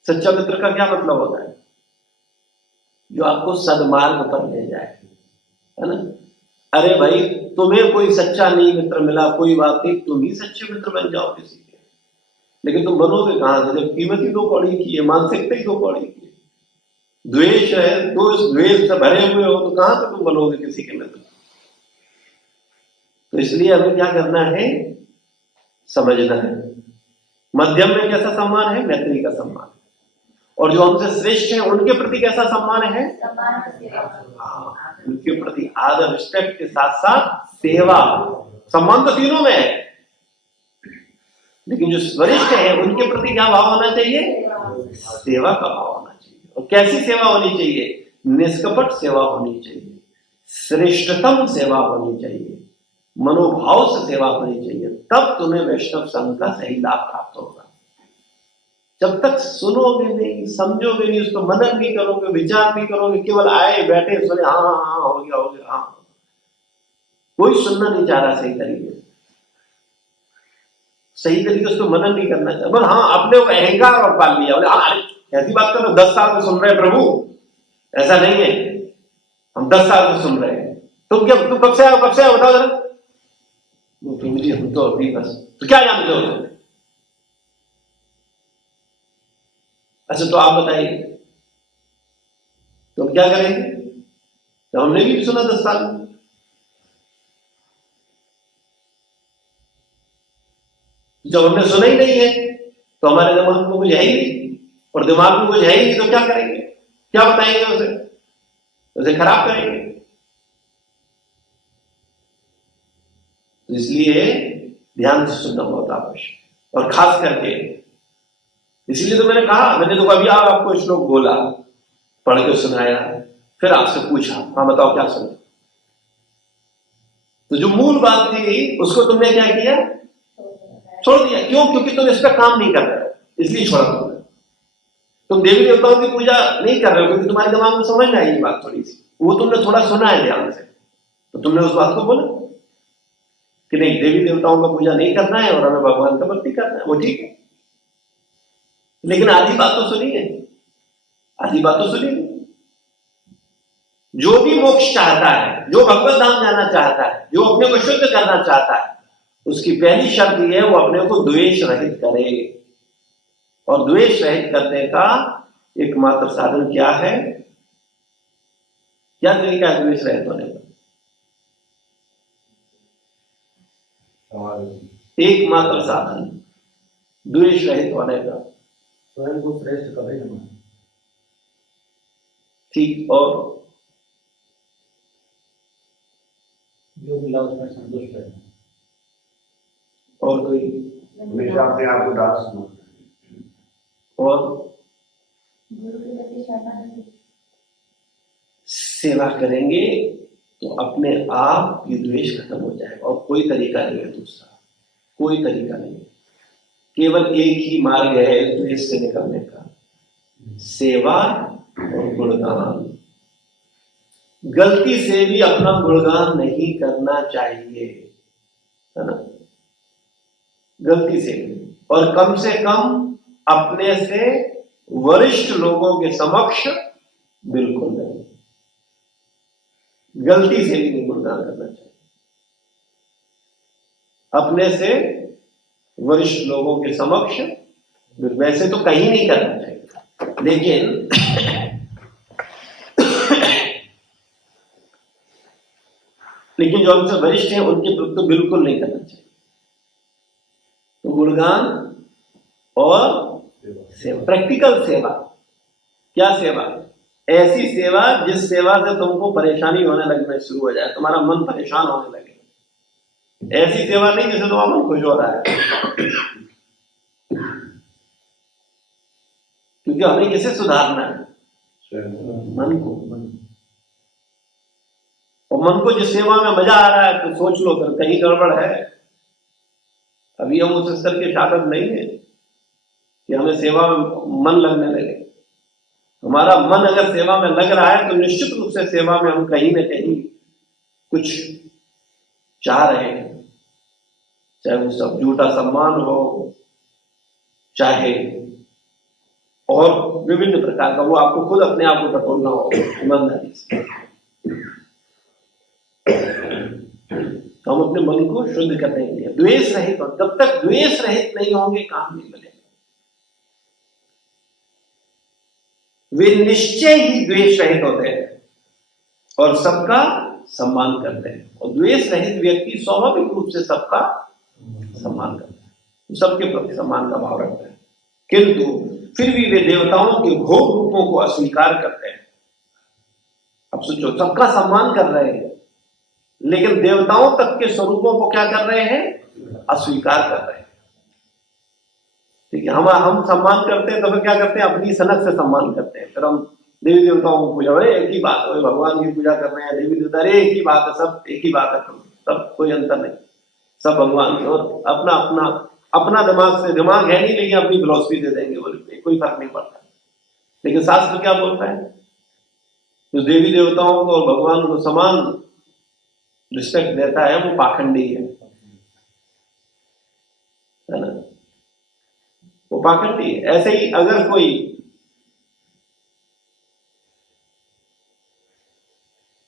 सच्चा मित्र का क्या मतलब होता है? जो आपको सद्मार्ग पर ले जाए, है ना। अरे भाई तुम्हें कोई सच्चा नहीं मित्र मिला, कोई बात नहीं, तुम ही सच्चे मित्र बन जाओ किसी के। लेकिन तुम बनोगे कहां से जब कीमत ही 2 कौड़ी की है, मानसिकता ही 2 कौड़ी की है, द्वेष है, द्वेष से भरे हुए हो, तो कहां से तुम बनोगे किसी के मित्र? तो इसलिए हमें क्या करना है? समझना है मध्यम में कैसा सम्मान है, मैत्री का सम्मान, और जो हमसे श्रेष्ठ है उनके प्रति कैसा सम्मान है, उनके प्रति आदर रिस्पेक्ट के साथ साथ सेवा। सम्मान तो तीनों में है, लेकिन जो वरिष्ठ है उनके प्रति क्या भाव होना चाहिए? सेवा का भाव होना चाहिए। और कैसी सेवा होनी चाहिए? निष्कपट सेवा होनी चाहिए, श्रेष्ठतम सेवा होनी चाहिए, मनोभाव से सेवा होनी चाहिए, तब तुम्हें वैष्णव संघ का सही लाभ प्राप्त होगा। जब तक सुनोगे नहीं, समझोगे नहीं, उसको मनन नहीं करोगे, विचार नहीं करोगे, केवल आए बैठे सुने हाँ हाँ हाँ हो गया हाँ, कोई सुनना नहीं चाह रहा सही तरीके से, सही तरीके से उसको मनन नहीं करना चाह रहा। हाँ, अपने को अहंकार और पाल लिया, बोले हाँ ऐसी बात करो, 10 साल में सुन रहे प्रभु, ऐसा नहीं है, हम 10 साल में सुन रहे हैं। तुम कब से आओ बताओ जरा। प्रभु जी हम तो अभी बस, तो क्या जानते हो? अच्छा तो आप बताइए, तो हम क्या करेंगे? तो हमने भी सुना 10 साल में, जब हमने सुना ही नहीं है तो हमारे दिमाग में कुछ है ही नहीं, और दिमाग में कुछ है ही नहीं तो क्या करेंगे? क्या बताएंगे उसे खराब करेंगे। तो इसलिए ध्यान से सुनना बहुत आवश्यक, और खास करके इसलिए तो मैंने कहा, मैंने तो कभी आपको श्लोक बोला, पढ़ के सुनाया, फिर आपसे पूछा हाँ बताओ क्या सुना। तो जो मूल बात थी उसको तुमने क्या किया? छोड़ दिया। क्यों? क्योंकि तुम इस पर काम नहीं कर रहे हो, इसलिए छोड़ा तुमने। तुम देवी देवताओं की पूजा नहीं कर रहे हो क्योंकि तुम्हारे दिमाग में समझ में आएगी बात थोड़ी सी, वो तुमने थोड़ा सुना है ध्यान से, तो तुमने उस बात को बोला कि नहीं देवी देवताओं का पूजा नहीं करना है और हमें भगवान का भक्ति करना है, वो ठीक है। लेकिन आधी बात तो सुनी है, आधी बात तो सुनी है। जो भी मोक्ष चाहता है, जो भगवत धाम जाना चाहता है, जो अपने को शुद्ध करना चाहता है, उसकी पहली शर्त यह है वो अपने को द्वेष रहित करे। और द्वेष रहित करने का एकमात्र साधन क्या है? क्या तरीका है द्वेष रहित होने का? एकमात्र साधन द्वेष रहित होने का, स्वयं को श्रेष्ठ कभी न माने। ठीक, और जो मिला उसमें संतुष्ट रहना, और कोई, हमेशा अपने आप को दास समझना, और गुरु के प्रति शरणागति, सेवा करेंगे तो अपने आप ये द्वेष खत्म हो जाएगा। और कोई तरीका नहीं है दूसरा, कोई तरीका नहीं है, केवल एक ही मार्ग है द्वेष से निकलने का, सेवा और गुणगान। गलती से भी अपना गुणगान नहीं करना चाहिए, है ना, गलती से भी, और कम से कम अपने से वरिष्ठ लोगों के समक्ष बिल्कुल नहीं, गलती से भी नहीं गुणगान करना चाहिए। अपने से वरिष्ठ लोगों के समक्ष, वैसे तो कहीं नहीं करना चाहिए, लेकिन लेकिन जो हमसे वरिष्ठ हैं उनके प्रति तो बिल्कुल नहीं करना चाहिए। तो गुणगान और सेवा, प्रैक्टिकल सेवा। क्या सेवा? ऐसी सेवा जिस सेवा से तुमको परेशानी होने लगना शुरू हो जाए, तुम्हारा मन परेशान होने लगे। ऐसी सेवा नहीं जिससे तुम्हारा मन खुश हो रहा है, क्योंकि हमें किसे सुधारना है? मन को। और मन को जिस सेवा में मजा आ रहा है तो सोच लो फिर कहीं गड़बड़ है। अभी हम उस स्तर के शासक नहीं है कि हमें सेवा में मन लगने लगे। हमारा मन अगर सेवा में लग रहा है तो निश्चित रूप से सेवा में हम कहीं ना कहीं कुछ चाह रहे हैं, चाहे वो सब झूठा सम्मान हो, चाहे और विभिन्न प्रकार का, वो आपको खुद अपने आप को टटोलना होगा ईमानदारी से। तो हम अपने मन को शुद्ध करने के लिए द्वेष रहित, और जब तक द्वेष रहित नहीं होंगे काम नहीं बनेगा। वे निश्चय ही द्वेष रहित होते हैं और सबका सम्मान करते हैं। और द्वेष रहित व्यक्ति स्वाभाविक रूप से सबका सम्मान करता है, सबके प्रति सम्मान का भाव रखता है, किंतु फिर भी वे देवताओं के भोग रूपों को अस्वीकार करते हैं। अब सोचो, सबका सम्मान कर रहे हैं लेकिन देवताओं तक के स्वरूपों को क्या कर रहे हैं? अस्वीकार कर रहे हैं। ठीक है, हम सम्मान करते हैं तो फिर क्या करते हैं, अपनी सनक से सम्मान करते हैं। फिर हम देवी देवताओं की पूजा, अरे एक ही बात है, भगवान की पूजा कर रहे हैं, देवी देवता, अरे एक ही बात है, सब एक ही बात है, सब कोई अंतर नहीं, सब भगवान के। और अपना अपना अपना दिमाग है नहीं, लेकिन अपनी फिलॉसफी दे देंगे, बोले कोई फर्क नहीं पड़ता। लेकिन शास्त्र क्या बोलता है, जो देवी देवताओं को और भगवान को समान रिस्पेक्ट देता है वो पाखंडी है ना, वो पाखंडी है। ऐसे ही अगर कोई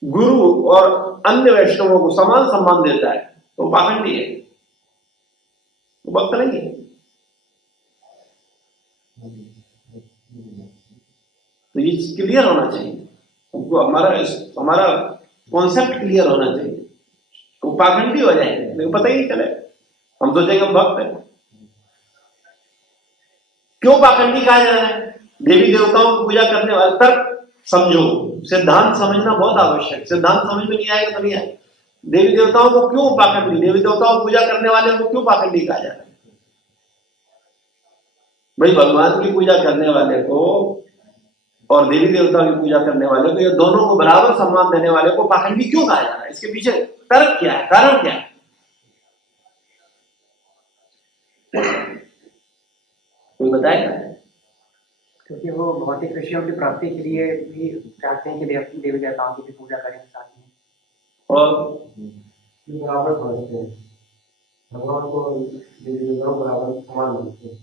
गुरु और अन्य वैष्णवों को समान सम्मान देता है तो पाखंडी है, वो भक्त नहीं है। तो ये क्लियर होना चाहिए हमको, हमारा कॉन्सेप्ट क्लियर होना चाहिए। वो पाखंडी हो जाएंगे लेकिन पता ही नहीं चले, हम सोचेंगे हम भक्त हैं। क्यों पाखंडी कहा जा रहा है? देवी देवताओं की पूजा करने वाले, तर्क समझो, सिद्धांत समझना बहुत आवश्यक। सिद्धांत समझ में नहीं आएगा तो नहीं आएगा। देवी देवताओं को क्यों पाखंडी, देवी देवताओं की पूजा करने वाले को क्यों पाखंडी कहा जा रहा है? भाई भगवान की पूजा करने वाले को और देवी देवता की पूजा करने वाले को, ये दोनों को बराबर सम्मान देने वाले को पाखंडी क्यों कहा जा रहा है? इसके पीछे तर्क क्या है, कारण क्या है? कोई बताएगा? क्योंकि वो भौतिक विषयों की प्राप्ति के लिए भी चाहते हैं कि देवी देवताओं की भी पूजा करें साथ में, और बराबर समझते हैं, भगवान को देवी देवताओं बराबर समान मानते हैं।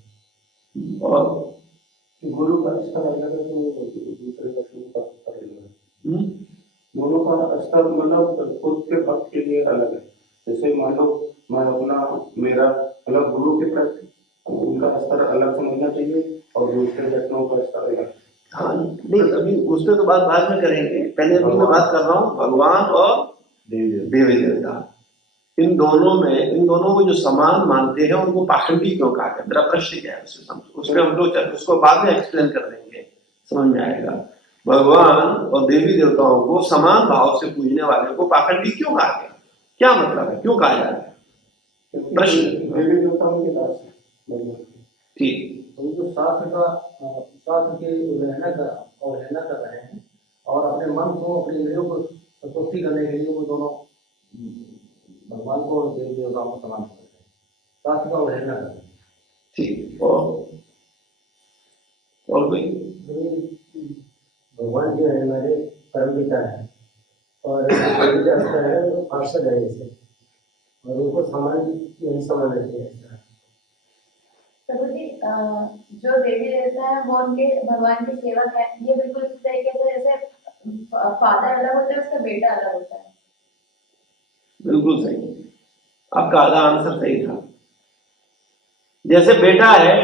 और गुरु का स्तर अलग है तो दूसरे का स्तर अलग है। दोनों का स्तर मतलब खुद के भक्त के लिए अलग है। जैसे मान लो मैं मेरा मतलब गुरु के प्रति उनका स्तर अलग समझना चाहिए और दूसरे व्यक्तियों का स्तर अलग। हाँ नहीं, अभी उस पर तो बाद में करेंगे, पहले अभी मैं बात कर रहा हूँ भगवान और देवी देवता, इन दोनों को जो समान मानते हैं उनको पाखंडी क्यों कहा गया? मेरा प्रश्न क्या है उसके हम लोग उसको बाद में एक्सप्लेन कर देंगे, समझ में आएगा। भगवान और देवी देवताओं को समान भाव से पूजने वाले को पाखंडी क्यों कहा गया? क्या मतलब है, क्यों कहा जा रहा है? प्रश्न। देवी देवताओं के दास हैं। ठीक, जो शास्त्र के रहना कर रहे हैं और अपने मन को, अपने इंद्रियों को संतुष्टि करने के लिए वो दोनों भगवान को और देवी देवताओं को समान करते हैं, शास्त्र का उल्लंघन करते हैं। ठीक। और कोई? भगवान जो है हमारे परम पिता है और देवी देवता है वो पार्षद है जैसे, और उनको समान नहीं समझना चाहिए। प्रभु जी, जो देवी देवता है वो उनके भगवान के सेवक है, ये बिल्कुल इस तरीके से जैसे फादर अलग होता है उसका बेटा अलग होता है। बिल्कुल सही, आपका आधा आंसर सही था। जैसे बेटा है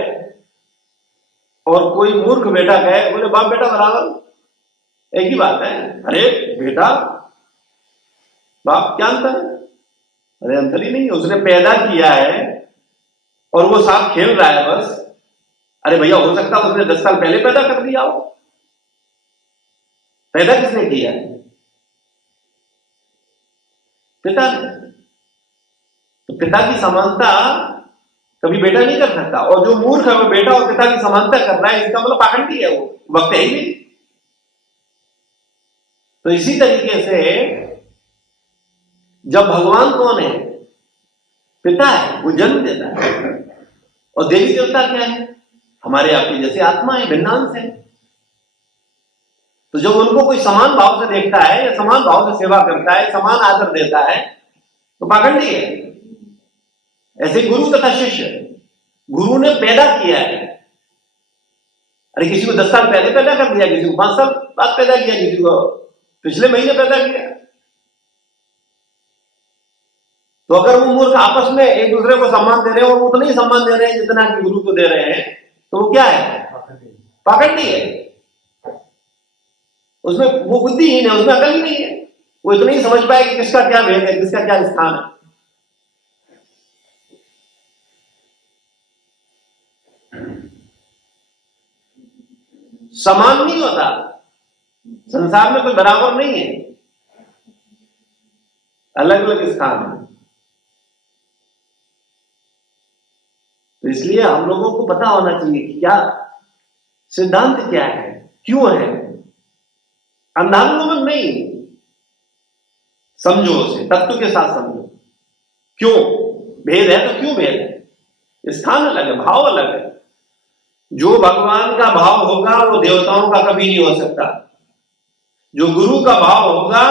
और कोई मूर्ख बेटा कहे बोले बाप बेटा बराबर, एक ही बात है। अरे बेटा बाप क्या अंतर है? अरे अंतर ही नहीं, उसने पैदा किया है और वो साथ खेल रहा है बस। अरे भैया हो सकता है उसने 10 साल पहले पैदा कर दिया हो। पैदा किसने किया है? पिता ने। तो पिता की समानता कभी बेटा नहीं कर सकता, और जो मूर्ख है वो बेटा और पिता की समानता कर रहा है, इसका मतलब पाखंडी है, वो वक्त है ही नहीं। तो इसी तरीके से जब भगवान कौन है? पिता है, वो जन्म देता है, और देवी देवता क्या है? हमारे आपकी जैसे आत्मा है, भिन्नांश है। तो जब उनको कोई समान भाव से देखता है या समान भाव से सेवा करता है, समान आदर देता है, तो पाखंडी है। ऐसे गुरु तथा शिष्य, गुरु ने पैदा किया है। अरे किसी को 10 साल पहले पैदा कर दिया, किसी को 5 साल बाद पैदा किया, किसी को पिछले महीने पैदा किया। तो अगर वो मूर्ख आपस में एक दूसरे को सम्मान दे रहे हैं और वो उतना ही सम्मान दे रहे हैं जितना कि गुरु को दे रहे हैं, तो वो क्या है? पाखंडी है। उसमें वो बुद्धिहीन है, उसमें अकल ही नहीं है। वो इतना ही समझ पाए कि किसका क्या भेद है, किसका क्या स्थान है। समान नहीं होता, संसार में कोई बराबर नहीं है, अलग अलग स्थान है। तो इसलिए हम लोगों को पता होना चाहिए कि क्या सिद्धांत क्या है, क्यों है। अंधानुगमन नहीं, समझो उसे, तत्व के साथ समझो। क्यों भेद है, तो क्यों भेद है, स्थान अलग है, भाव अलग है। जो भगवान का भाव होगा वो देवताओं का कभी नहीं हो सकता। जो गुरु का भाव होगा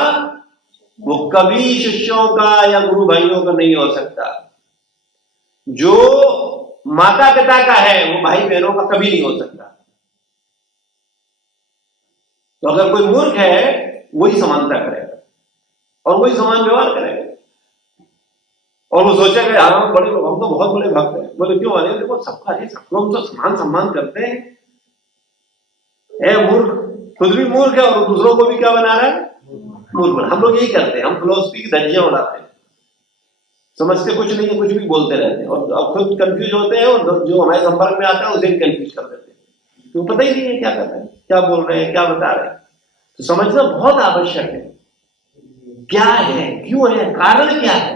वो कभी शिष्यों का या गुरु भाइयों का नहीं हो सकता। जो माता पिता का है वो भाई बहनों का कभी नहीं हो सकता। तो अगर कोई मूर्ख है वही समानता करेगा और वही समान व्यवहार करेगा और वो सोचेगा हम बड़े, हम तो बहुत बड़े भक्त हैं। बोले क्यों? अरे देखो सबका है, सबको हम तो समान सम्मान करते हैं। मूर्ख, खुद भी मूर्ख है और दूसरों को भी क्या बना रहा है, मूर्ख। हम लोग यही करते हैं, हम फिलोसफी की धज्जियां उड़ाते हैं, समझते कुछ नहीं है, कुछ भी बोलते रहते हैं और खुद कंफ्यूज होते हैं और जो हमारे संपर्क में आता है उसे भी कंफ्यूज कर देते हैं। तो पता ही नहीं है क्या कर रहे हैं, क्या बोल रहे हैं, क्या बता रहे हैं। तो समझना बहुत आवश्यक है, क्या है, क्यों है, कारण क्या है।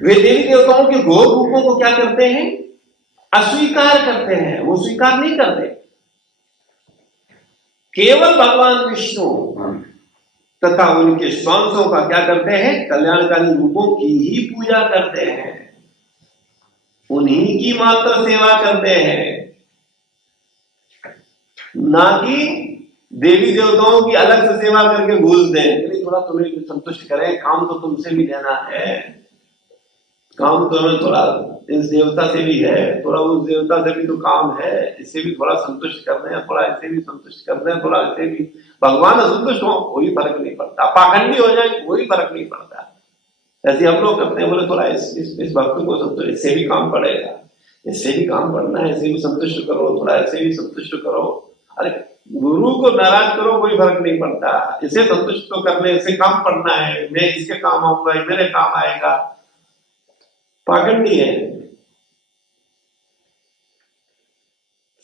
वे देवी देवताओं के घोर रूपों को क्या करते हैं, अस्वीकार करते हैं, वो स्वीकार नहीं करते। केवल भगवान विष्णु तथा उनके स्वांशों का क्या करते हैं, कल्याणकारी रूपों की ही पूजा करते हैं, उन्हीं की मात्र सेवा करते हैं, ना कि देवी देवताओं की अलग से सेवा करके घूस दें। थोड़ा तुम्हें संतुष्ट करें, काम तो तुमसे भी लेना है, काम तो हमें थोड़ा इस देवता से भी है, थोड़ा उस देवता से भी तो काम है, इससे भी थोड़ा संतुष्ट कर दें, थोड़ा इससे भी संतुष्ट कर दें, थोड़ा इससे भी। भगवान असंतुष्ट हो कोई फर्क नहीं पड़ता, पाखंडी हो जाए कोई फर्क नहीं पड़ता। ऐसे हम लोग करते हैं, बोले थोड़ा इस भक्त को संतुष्ट, इससे भी काम पड़ेगा, इससे भी काम पड़ना है, इससे भी संतुष्ट करो, थोड़ा ऐसे भी संतुष्ट करो। अरे गुरु को नाराज करो कोई फर्क नहीं पड़ता, इसे संतुष्ट तो करने, इससे काम पड़ना है, मैं इसके काम आऊंगा, मेरे काम आएगा। पाखंडी है।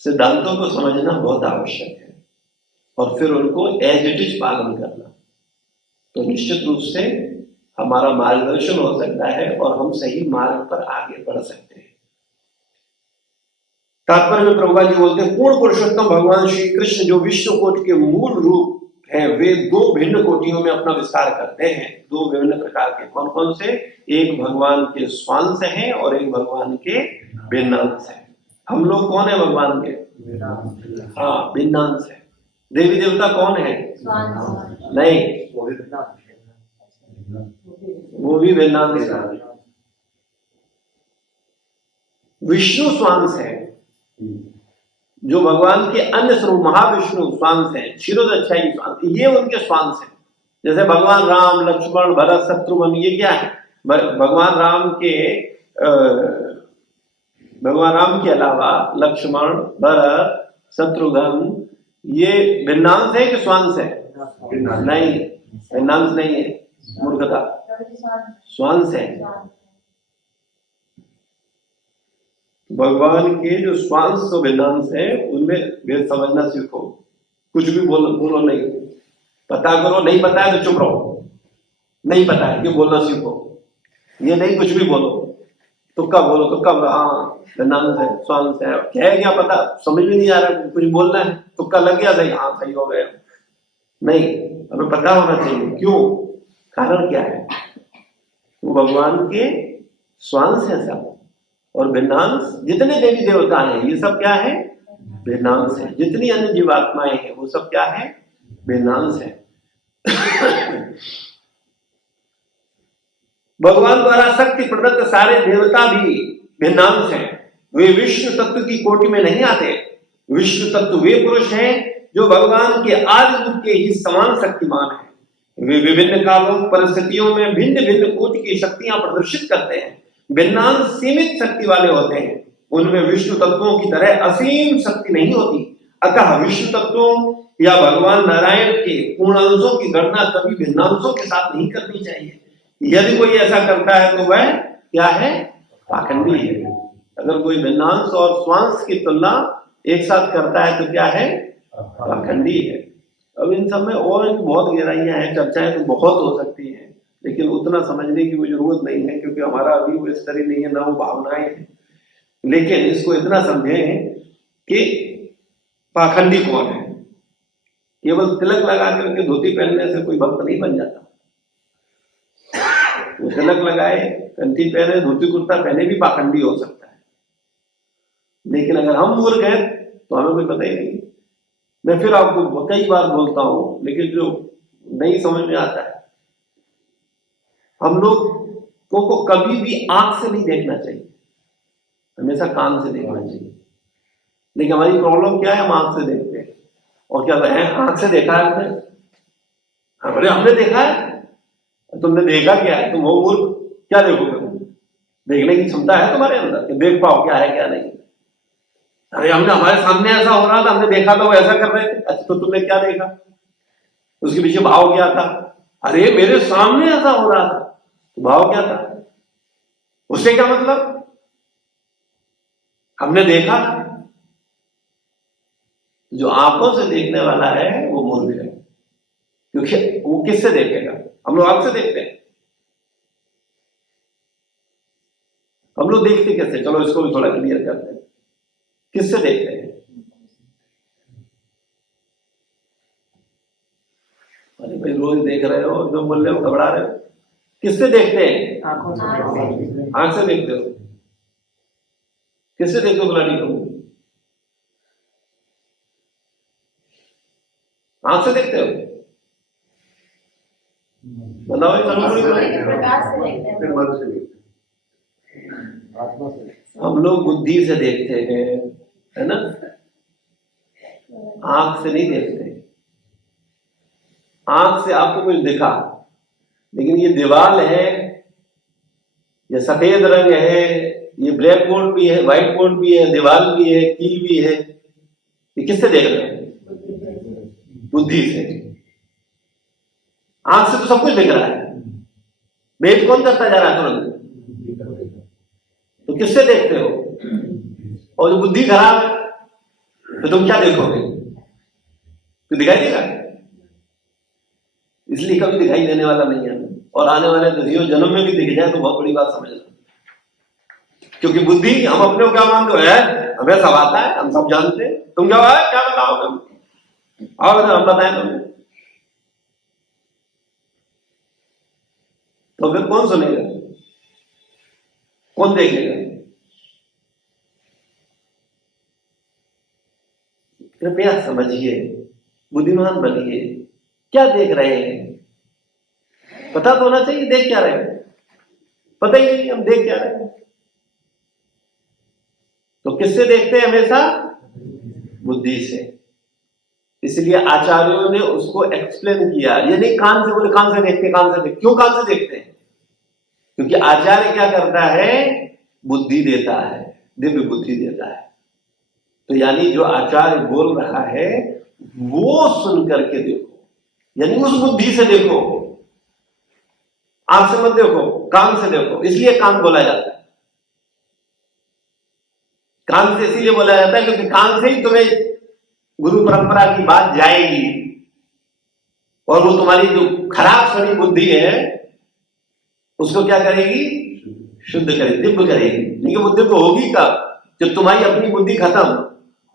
सिद्धांतों को समझना बहुत आवश्यक है और फिर उनको एज इट इज पालन करना, तो निश्चित रूप से हमारा मार्गदर्शन हो सकता है और हम सही मार्ग पर आगे बढ़ सकते हैं। तात्पर्य में प्रभुपाद जी बोलते हैं, पूर्ण पुरुषोत्तम भगवान श्री कृष्ण जो विश्व कोटि के मूल रूप है, वे दो भिन्न कोटियों में अपना विस्तार करते हैं, दो विभिन्न प्रकार के। कौन कौन से? एक भगवान के स्वांश हैं और एक भगवान के भिन्नांश हैं। हम लोग कौन है भगवान के? हाँ, भिन्नांश है। देवी देवता कौन है? नहीं, वो भी भिन्नांश है। विष्णु स्वांश है, जो भगवान के अन्य स्वरूप महाविष्णु स्वांश है, क्षीरोदक्षाई स्वांश, ये उनके स्वांश है। जैसे भगवान राम, लक्ष्मण, भरत, शत्रुघ्न, ये क्या है? भगवान राम के अलावा लक्ष्मण, भरत, शत्रुघ्न, ये भिन्नांश है कि स्वांश है? नहीं, भिन्नांश नहीं है, मूर्खता, स्वांश है। भगवान के जो स्वांश तो भिन्नांश है, उनमें भेद समझना सीखो। कुछ भी बोलो नहीं, पता करो, नहीं पता है तो चुप रहो, नहीं पता है क्यों बोलना सीखो। ये नहीं कुछ भी बोलो, तुक्का बोलो, तुक्का हाँ भिन्नांश है, स्वांश है, क्या पता, समझ में नहीं आ रहा, कुछ बोलना है, तुक्का लग गया, सही, हाँ सही हो गया। नहीं, हमें पता होना चाहिए क्यों, कारण क्या है। वो भगवान के स्वांश है सब, और भिन्नांश जितने देवी देवता हैं ये सब क्या है? भिन्नांश है। जितनी अन्य जीवात्माएं हैं वो सब क्या है? भिन्नांश है। भगवान द्वारा शक्ति प्रदत्त सारे देवता भी भिन्नांश हैं, वे विष्णु तत्व की कोटि में नहीं आते। विष्णु तत्व वे पुरुष हैं जो भगवान के आदि रूप के ही समान शक्तिमान हैं। वे विभिन्न कालों परिस्थितियों में भिन्न भिन्न कोटि की शक्तियां प्रदर्शित करते हैं। भिन्नांश सीमित शक्ति वाले होते हैं, उनमें विष्णु तत्वों की तरह असीम शक्ति नहीं होती। अतः विष्णु तत्वों या भगवान नारायण के पूर्णांशों की गणना कभी भिन्नांशों के साथ नहीं करनी चाहिए। यदि कोई ऐसा करता है तो वह क्या है? पाखंडी है। अगर कोई भिन्नांश और स्वांश की तुलना एक साथ करता है तो क्या है? पाखंडी है। अब इन सब में और भी बहुत गहराइयां हैं, चर्चाएं तो बहुत हो सकती हैं, लेकिन उतना समझने की वो जरूरत नहीं है, क्योंकि हमारा अभी वो स्तर ही नहीं है, ना वो भावनाएं हैं। लेकिन इसको इतना समझें कि पाखंडी कौन है। केवल तिलक लगा करके धोती पहनने से कोई भक्त नहीं बन जाता। वो तिलक लगाए, कंठी पहने, धोती कुर्ता पहने भी पाखंडी हो सकता है। लेकिन अगर हम मूर्ख हैं तो हमें कोई पता ही नहीं। मैं फिर आपको कई बार बोलता हूं, लेकिन जो नहीं समझ में आता है, हम लोग को कभी भी आंख से नहीं देखना चाहिए, हमेशा कान से देखना चाहिए। लेकिन हमारी प्रॉब्लम क्या है, हम आंख से देखते हैं। और क्या है, आंख से देखा है हमने, हमने देखा है। तुमने देखा क्या है? तुम हो मूर्ख, क्या देखोगे? देखने की क्षमता है तुम्हारे अंदर कि देख पाओ क्या है क्या नहीं? अरे हमने, हमारे सामने ऐसा हो रहा था, हमने देखा था, वो ऐसा कर रहे थे। अच्छा, तो तुमने क्या देखा? उसके पीछे भाव क्या था? अरे मेरे सामने ऐसा हो रहा था, तो भाव क्या था? उससे क्या मतलब? हमने देखा। जो आंखों से देखने वाला है वो मूर्ख है, क्योंकि वो किससे देखेगा? हम लोग आंख से देखते हैं। हम लोग देखते कैसे? चलो इसको भी थोड़ा क्लियर करते हैं। किससे देखते हैं? अरे भाई रोज देख रहे हो, जो बोल रहे हो घबरा रहे हो। किससे देखते हैं? आंखों से देखते हैं। आंख से देखते हो। किससे देखते हो खिलाड़ी को? आंख से देखते हो? बताओ। सूर्य के प्रकाश से देखते हैं। फिर मन से देखते आत्मा से। हम लोग बुद्धि से देखते हैं, है ना? आंख से नहीं देखते। आंख से आपको कुछ दिखा, लेकिन ये दीवार है, ये सफेद रंग है, ये ब्लैक बोर्ड भी है, व्हाइट बोर्ड भी है, दीवार भी है, कील भी है, ये किससे देख रहे हैं? बुद्धि से। आंख से तो सब कुछ दिख रहा है, वेट कौन करता जा रहा है तुरंत? तो किससे देखते हो? और जो बुद्धि खराब है तो तुम क्या देखोगे? तो दिखाई देगा? इसलिए कभी दिखाई देने वाला नहीं है। और आने वाले दसियों जन्म में भी दिख जाए तो बहुत बड़ी बात समझ लो, क्योंकि बुद्धि, हम अपने को क्या मानते है? हमें सब आता है, हम सब जानते हैं। तुम क्या बताओगे? और हम बताएं तुम्हें, तो फिर कौन सुनेगा? कौन देखेगा? कृपया समझिए, बुद्धिमान बनिए। क्या देख रहे हैं? पता तो होना चाहिए देख क्या रहे हैं। पता ही नहीं हम देख क्या रहे हैं। तो किससे देखते हैं? हमेशा बुद्धि से। इसलिए आचार्यों ने उसको एक्सप्लेन किया। ये नहीं कान से बोले, कान से देखते, कान से देखते। क्यों कान से देखते हैं? क्योंकि आचार्य क्या करता है? बुद्धि देता है, दिव्य बुद्धि देता है। तो यानी जो आचार्य बोल रहा है वो सुन करके देखो, यानी उस बुद्धि से देखो। आंख से मत देखो, कान से देखो। इसलिए कान बोला जाता है। कान से इसीलिए बोला जाता है क्योंकि कान से ही तुम्हें गुरु परंपरा की बात जाएगी, और वो तुम्हारी जो खराब सड़ी बुद्धि है उसको क्या करेगी? शुद्ध करेगी, दिव्य करेगी। लेकिन वो दिव्य होगी कब? जब तुम्हारी अपनी बुद्धि खत्म।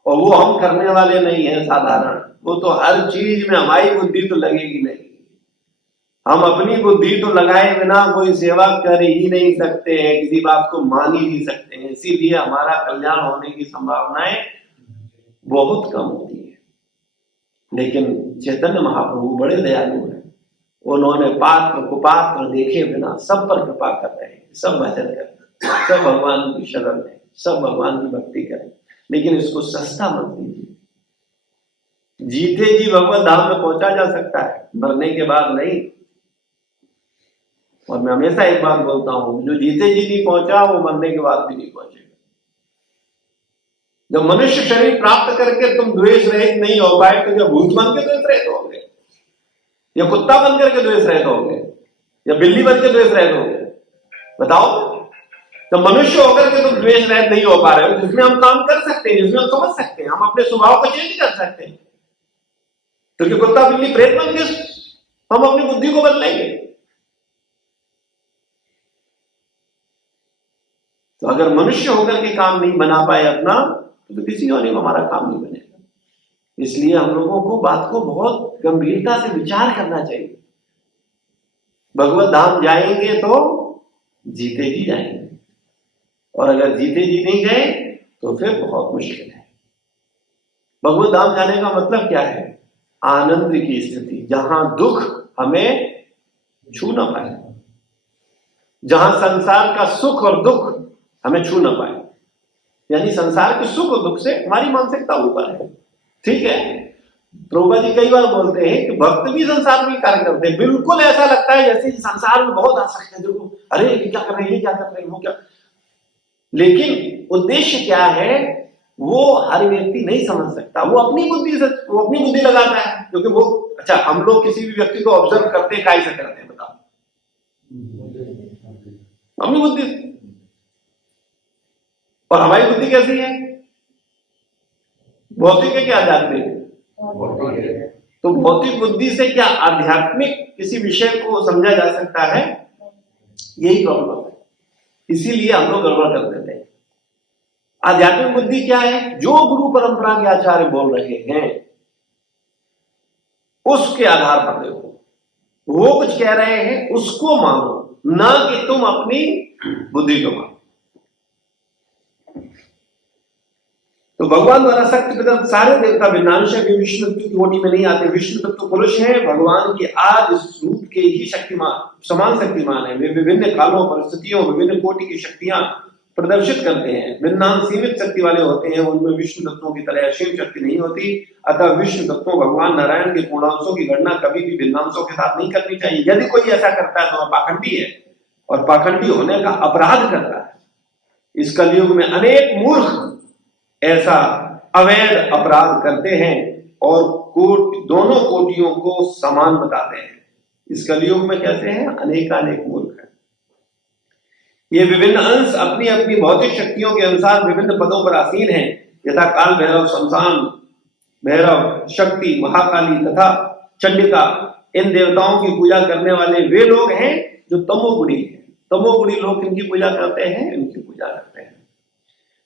और वो हम करने वाले नहीं है साधारण, वो तो हर चीज में हमारी बुद्धि तो लगेगी नहीं। हम अपनी बुद्धि तो लगाए बिना कोई सेवा कर ही नहीं सकते हैं, किसी बात को मान ही नहीं सकते हैं। इसीलिए हमारा कल्याण होने की संभावनाएं बहुत कम होती है। लेकिन चैतन्य महाप्रभु बड़े दयालु हैं। उन्होंने पात्र कुपात्र देखे बिना सब पर कृपा कर रहे हैं। सब भजन करें, सब भगवान की शरण है, सब भगवान की भक्ति करें। लेकिन इसको सस्ता मत दीजिए। जीते जी भगवत धाम में पहुंचा जा सकता है, मरने के बाद नहीं। और मैं हमेशा एक बात बोलता हूं, जो जीते जी नहीं पहुंचा वो मरने के बाद भी नहीं पहुंचेगा। जब मनुष्य शरीर प्राप्त करके तुम द्वेष रहित नहीं हो पाए, तो क्या भूत बन के द्वेष रहित होंगे, या कुत्ता बन करके द्वेष रहित होंगे, या बिल्ली बन के द्वेष रहित होंगे? बताओ। तो मनुष्य होकर के तुम द्वेष रहित नहीं हो पा रहे हो, जिसमें हम काम कर सकते हैं, जिसमें हम समझ सकते हैं, हम अपने स्वभाव को चेंज कर सकते हैं। क्योंकि कुत्ता बिल्ली प्रेत बन के हम अपनी बुद्धि को बदलेंगे। अगर मनुष्य होकर के काम नहीं बना पाए अपना, तो किसी और ने हमारा काम नहीं बनेगा। इसलिए हम लोगों को बात को बहुत गंभीरता से विचार करना चाहिए। भगवत धाम जाएंगे तो जीते जी जाएंगे, और अगर जीते जी नहीं गए तो फिर बहुत मुश्किल है। भगवत धाम जाने का मतलब क्या है? आनंद की स्थिति, जहां दुख हमें छू ना पाए, जहां संसार का सुख और दुख हमें छू ना पाए। यानी संसार के सुख और दुख से हमारी मानसिकता ऊपर है। ठीक है, प्रभुपाद जी कई बार बोलते हैं कि भक्त भी संसार में कार्य करते हैं। बिल्कुल ऐसा लगता है जैसे संसार में बहुत आसक्त है, देखो अरे ये क्या कर रहे हैं, ये क्या कर रहे हैं, वो क्या। लेकिन उद्देश्य क्या है वो हर व्यक्ति नहीं समझ सकता। वो अपनी बुद्धि लगाता है, क्योंकि वो अच्छा, हम लोग किसी भी व्यक्ति को ऑब्जर्व करते हैं, कैसे करते हैं बताओ? अपनी बुद्धि। और हमारी बुद्धि कैसी है? भौतिक है क्या आध्यात्मिक? तो भौतिक बुद्धि से क्या आध्यात्मिक किसी विषय को समझा जा सकता है? यही प्रॉब्लम है। इसीलिए हम लोग गड़बड़ कर देते हैं। आध्यात्मिक बुद्धि क्या है? जो गुरु परंपरा के आचार्य बोल रहे हैं उसके आधार पर देखो, वो कुछ कह रहे हैं उसको मानो, ना कि तुम अपनी बुद्धि को मानो। तो भगवान द्वारा शक्ति प्रदत्त सारे देवता भिन्नांश है, विष्णु तत्व की कोटि में नहीं आते। विष्णु तत्व पुरुष है, भगवान के आदि रूप के ही शक्तिमान, समान शक्तिमान है। वे विभिन्न कालों, परिस्थितियों, विभिन्न कोटि की शक्तियां प्रदर्शित करते हैं। भिन्नांश सीमित शक्ति वाले होते हैं, उनमें विष्णु तत्वों की तरह असीम शक्ति नहीं होती। अतः विष्णु तत्वों भगवान नारायण के पूर्णांशों की गणना कभी भी भिन्नांशों के साथ नहीं करनी चाहिए। यदि कोई ऐसा करता है तो वह पाखंडी है, और पाखंडी होने का अपराध करता है। इस कलयुग में अनेक मूर्ख ऐसा अवैध अपराध करते हैं और दोनों कोटियों को समान बताते हैं। इस कलयुग में कैसे हैं? अनेकानेक मूर्ख हैं। ये विभिन्न अंश अपनी अपनी भौतिक शक्तियों के अनुसार विभिन्न पदों पर आसीन हैं, यथा काल भैरव, शमशान भैरव, शक्ति, महाकाली तथा चंडिका। इन देवताओं की पूजा करने वाले वे लोग हैं जो तमोगुणी हैं। तमोगुणी लोग इनकी पूजा करते हैं, इनकी पूजा करते हैं।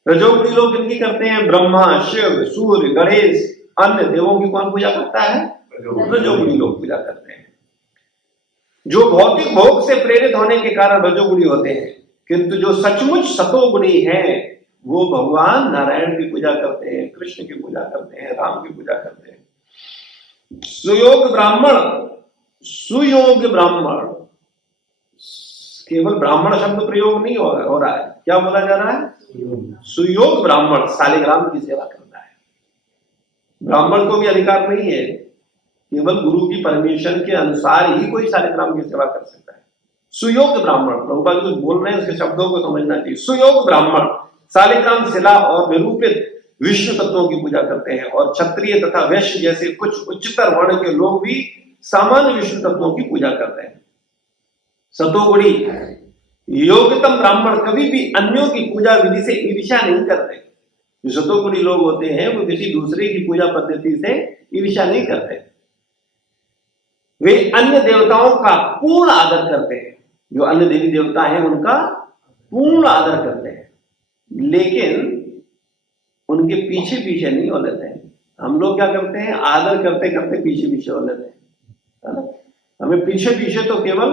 रजोगुणी लोग इनकी करते हैं, ब्रह्मा, शिव, सूर्य, गणेश। अन्य देवों की कौन पूजा करता है? रजोगुणी लोग पूजा करते हैं। जो भौतिक भोग से प्रेरित होने के कारण रजोगुणी होते हैं, किंतु जो सचमुच सतोगुणी हैं वो भगवान नारायण की पूजा करते हैं, कृष्ण की पूजा करते हैं, राम की पूजा करते हैं। सुयोग ब्राह्मण, केवल ब्राह्मण शब्द प्रयोग नहीं हो रहा है। क्या बोला जा रहा है? सुयोग ब्राह्मण शालिग्राम की सेवा करता है। ब्राह्मण को भी अधिकार नहीं है, केवल गुरु की परमिशन के अनुसार ही कोई शालिग्राम की सेवा कर सकता है। सुयोग ब्राह्मण, प्रभुपाद जी बोल रहे हैं, उसके शब्दों को समझना चाहिए। सुयोग ब्राह्मण शालिग्राम शिला और निरूपित विष्णु तत्वों की पूजा करते हैं, और क्षत्रिय तथा वैश्य जैसे कुछ उच्चतर वर्ण के लोग भी सामान्य विष्णु तत्वों की पूजा करते हैं। सतोगुणी योग्यतम ब्राह्मण कभी भी अन्यों की पूजा विधि से ईर्ष्या नहीं करते। जो सतोगुणी लोग होते हैं वो किसी दूसरे की पूजा पद्धति से ईर्ष्या नहीं करते। वे अन्य देवताओं का पूर्ण आदर करते हैं। जो अन्य देवी देवता हैं उनका पूर्ण आदर करते हैं, लेकिन उनके पीछे पीछे नहीं हो लेते हैं। हम लोग क्या करते हैं? आदर करते करते पीछे पीछे हो लेते हैं। हमें पीछे पीछे तो केवल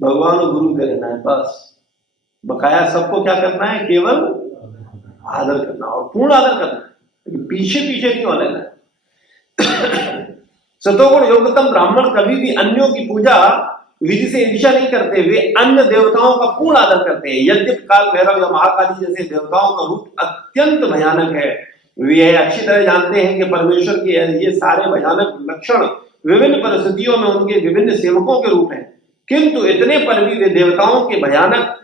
भगवान और गुरु के रहना है, बस। बकाया सबको क्या करना है? केवल आदर करना और पूर्ण आदर करना है, लेकिन पीछे पीछे नहीं हो लेना है। सतोगुण योग्यतम ब्राह्मण कभी भी अन्यों की पूजा विधि से ईर्ष्या नहीं करते। वे अन्य देवताओं का पूर्ण आदर करते हैं। यद्यपि काल भैरव या महाकाली जैसे देवताओं का रूप अत्यंत भयानक है, वे अच्छी तरह जानते हैं कि परमेश्वर के ये सारे भयानक लक्षण विभिन्न परिस्थितियों में उनके विभिन्न सेवकों के रूप हैं, किंतु इतने पर भी वे देवताओं के भयानक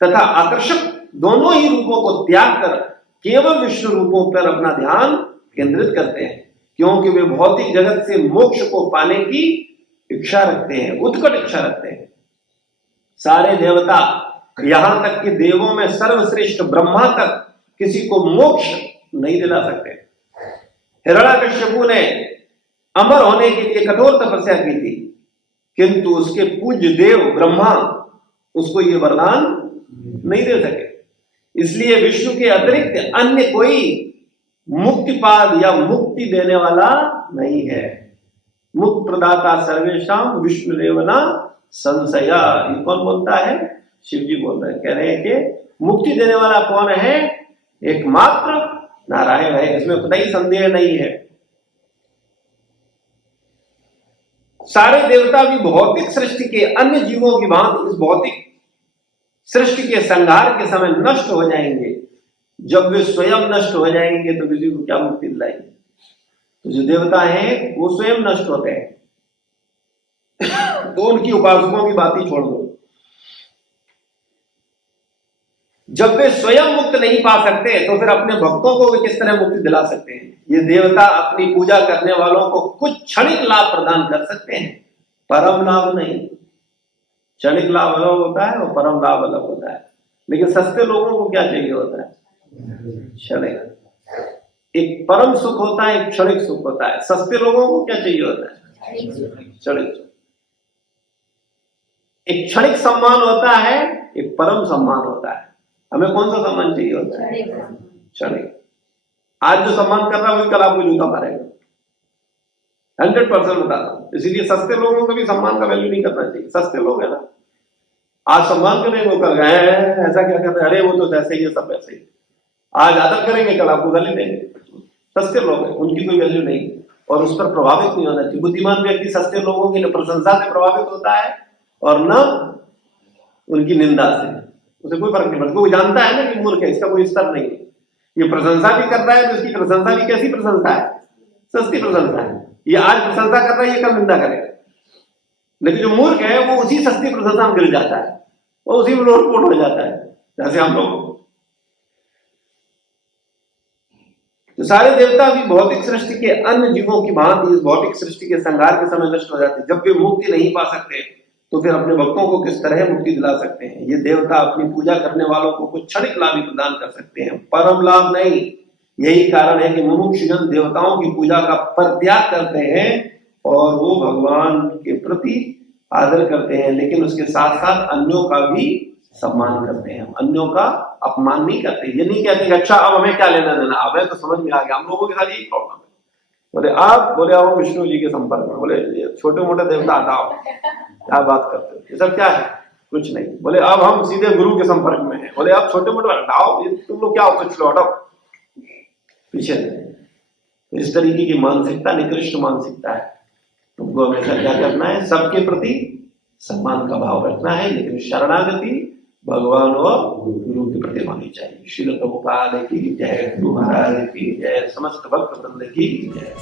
तथा आकर्षक दोनों ही रूपों को त्याग कर केवल विष्णु रूपों पर अपना ध्यान केंद्रित करते हैं, क्योंकि वे भौतिक जगत से मोक्ष को पाने की इच्छा रखते हैं, उत्कट इच्छा रखते हैं। सारे देवता, यहां तक कि देवों में सर्वश्रेष्ठ ब्रह्मा तक किसी को मोक्ष नहीं दिला सकते। हिरण्याकश्यपु ने अमर होने के लिए कठोर तपस्या की थी, किंतु उसके पूज्य देव ब्रह्मा उसको ये वरदान नहीं दे सके। इसलिए विष्णु के अतिरिक्त अन्य कोई मुक्तिपाद या मुक्ति देने वाला नहीं है। मुक्त प्रदाता सर्वेशाम विष्णुरेवना संशया। ये कौन बोलता है? शिव जी बोल रहे हैं, कह रहे हैं कि मुक्ति देने वाला कौन है? एकमात्र नारायण है, इसमें कोई संदेह नहीं है। सारे देवता भी भौतिक सृष्टि के अन्य जीवों की भांति इस भौतिक सृष्टि के संहार के समय नष्ट हो जाएंगे। जब वे स्वयं नष्ट हो जाएंगे तो किसी को क्या मुक्ति दिलाएंगे? तो जो देवता हैं वो स्वयं नष्ट होते हैं तो उनकी उपासकों की बात ही छोड़ दो। जब वे स्वयं मुक्त नहीं पा सकते तो फिर अपने भक्तों को वे किस तरह मुक्ति दिला सकते हैं? ये देवता अपनी पूजा करने वालों को कुछ क्षणिक लाभ प्रदान कर सकते हैं, परम लाभ नहीं। क्षणिक लाभ अलग होता है और परम लाभ अलग होता है। लेकिन सस्ते लोगों को क्या चाहिए होता है? क्षणिक। एक परम सुख होता है, एक क्षणिक सुख होता है। सस्ते लोगों को क्या चाहिए होता है? क्षणिक। एक क्षणिक सम्मान होता है, एक परम सम्मान होता है। हमें कौन सा सम्मान चाहिए होता है? क्षणिक। आज जो सम्मान कर रहा है वही कल आपको जूता मारेगा, 100% बता रहा हूं। इसीलिए सस्ते लोगों को भी सम्मान का वैल्यू नहीं करना चाहिए। सस्ते लोग है ना, आज सम्मान करेंगे, वो कर गए ऐसा क्या कर रहे, अरे वो तो ऐसे ही है, सब ऐसे ही। आज आदर करेंगे, कल आपको गाली देंगे। सस्ते लोग हैं, उनकी कोई वैल्यू नहीं और उस पर प्रभावित नहीं होना चाहिए। बुद्धिमान व्यक्ति सस्ते लोगों की प्रशंसा से प्रभावित होता है और न उनकी निंदा से। उसे कोई फर्क नहीं पड़ता। वो जानता है ना कि मूर्ख है, इसका कोई स्तर नहीं है। ये प्रशंसा भी कर रहा है तो इसकी प्रशंसा भी कैसी प्रशंसा है? सस्ती प्रशंसा है। ये आज प्रशंसा कर रहा है, ये कल निंदा करेगा। लेकिन जो मूर्ख है वो उसी सस्ती प्रशंसा में गिर जाता है, वो उसी में लोटपोट हो जाता है, जैसे हम लोग। तो सारे देवता भी भौतिक सृष्टि के अन्य जीवों की भांति इस भौतिक सृष्टि के संहार के समय नष्ट हो जाते हैं। जब वे मुक्ति नहीं पा सकते तो फिर अपने भक्तों को किस तरह मुक्ति दिला सकते हैं? ये देवता अपनी पूजा करने वालों को कुछ क्षणिक लाभ ही प्रदान कर सकते हैं, परम लाभ नहीं। यही कारण है कि मुमुक्षुजन देवताओं की पूजा का परित्याग करते हैं और वो भगवान के प्रति आदर करते हैं, लेकिन उसके साथ साथ अन्यों का भी सम्मान करते हैं। अन्यों का अपमान नहीं करते। ये नहीं कहते कि अच्छा अब हमें क्या लेना देना, अब है तो समझ में आ गया। हम लोगों के साथ यही प्रॉब्लम है। बोले आओ विष्णु जी के संपर्क में, बोले छोटे मोटे देवता हटाओ, क्या बात करते हो, ये सब क्या है? कुछ नहीं। बोले अब हम सीधे गुरु के संपर्क में हैं। बोले आप छोटे मोटे हटाओ, तुम लोग क्या हो, कुछ लो हटाओ पीछे। इस तरीके की मानसिकता निकृष्ट मानसिकता है। तुमको हमेशा क्या करना है? सबके प्रति सम्मान का भाव रखना है, लेकिन शरणागति भगवान और गुरु के प्रति होनी चाहिए। श्रील प्रभुपाद की जय, गुरु महाराज की जय, समस्त भक्त वृंद की जय।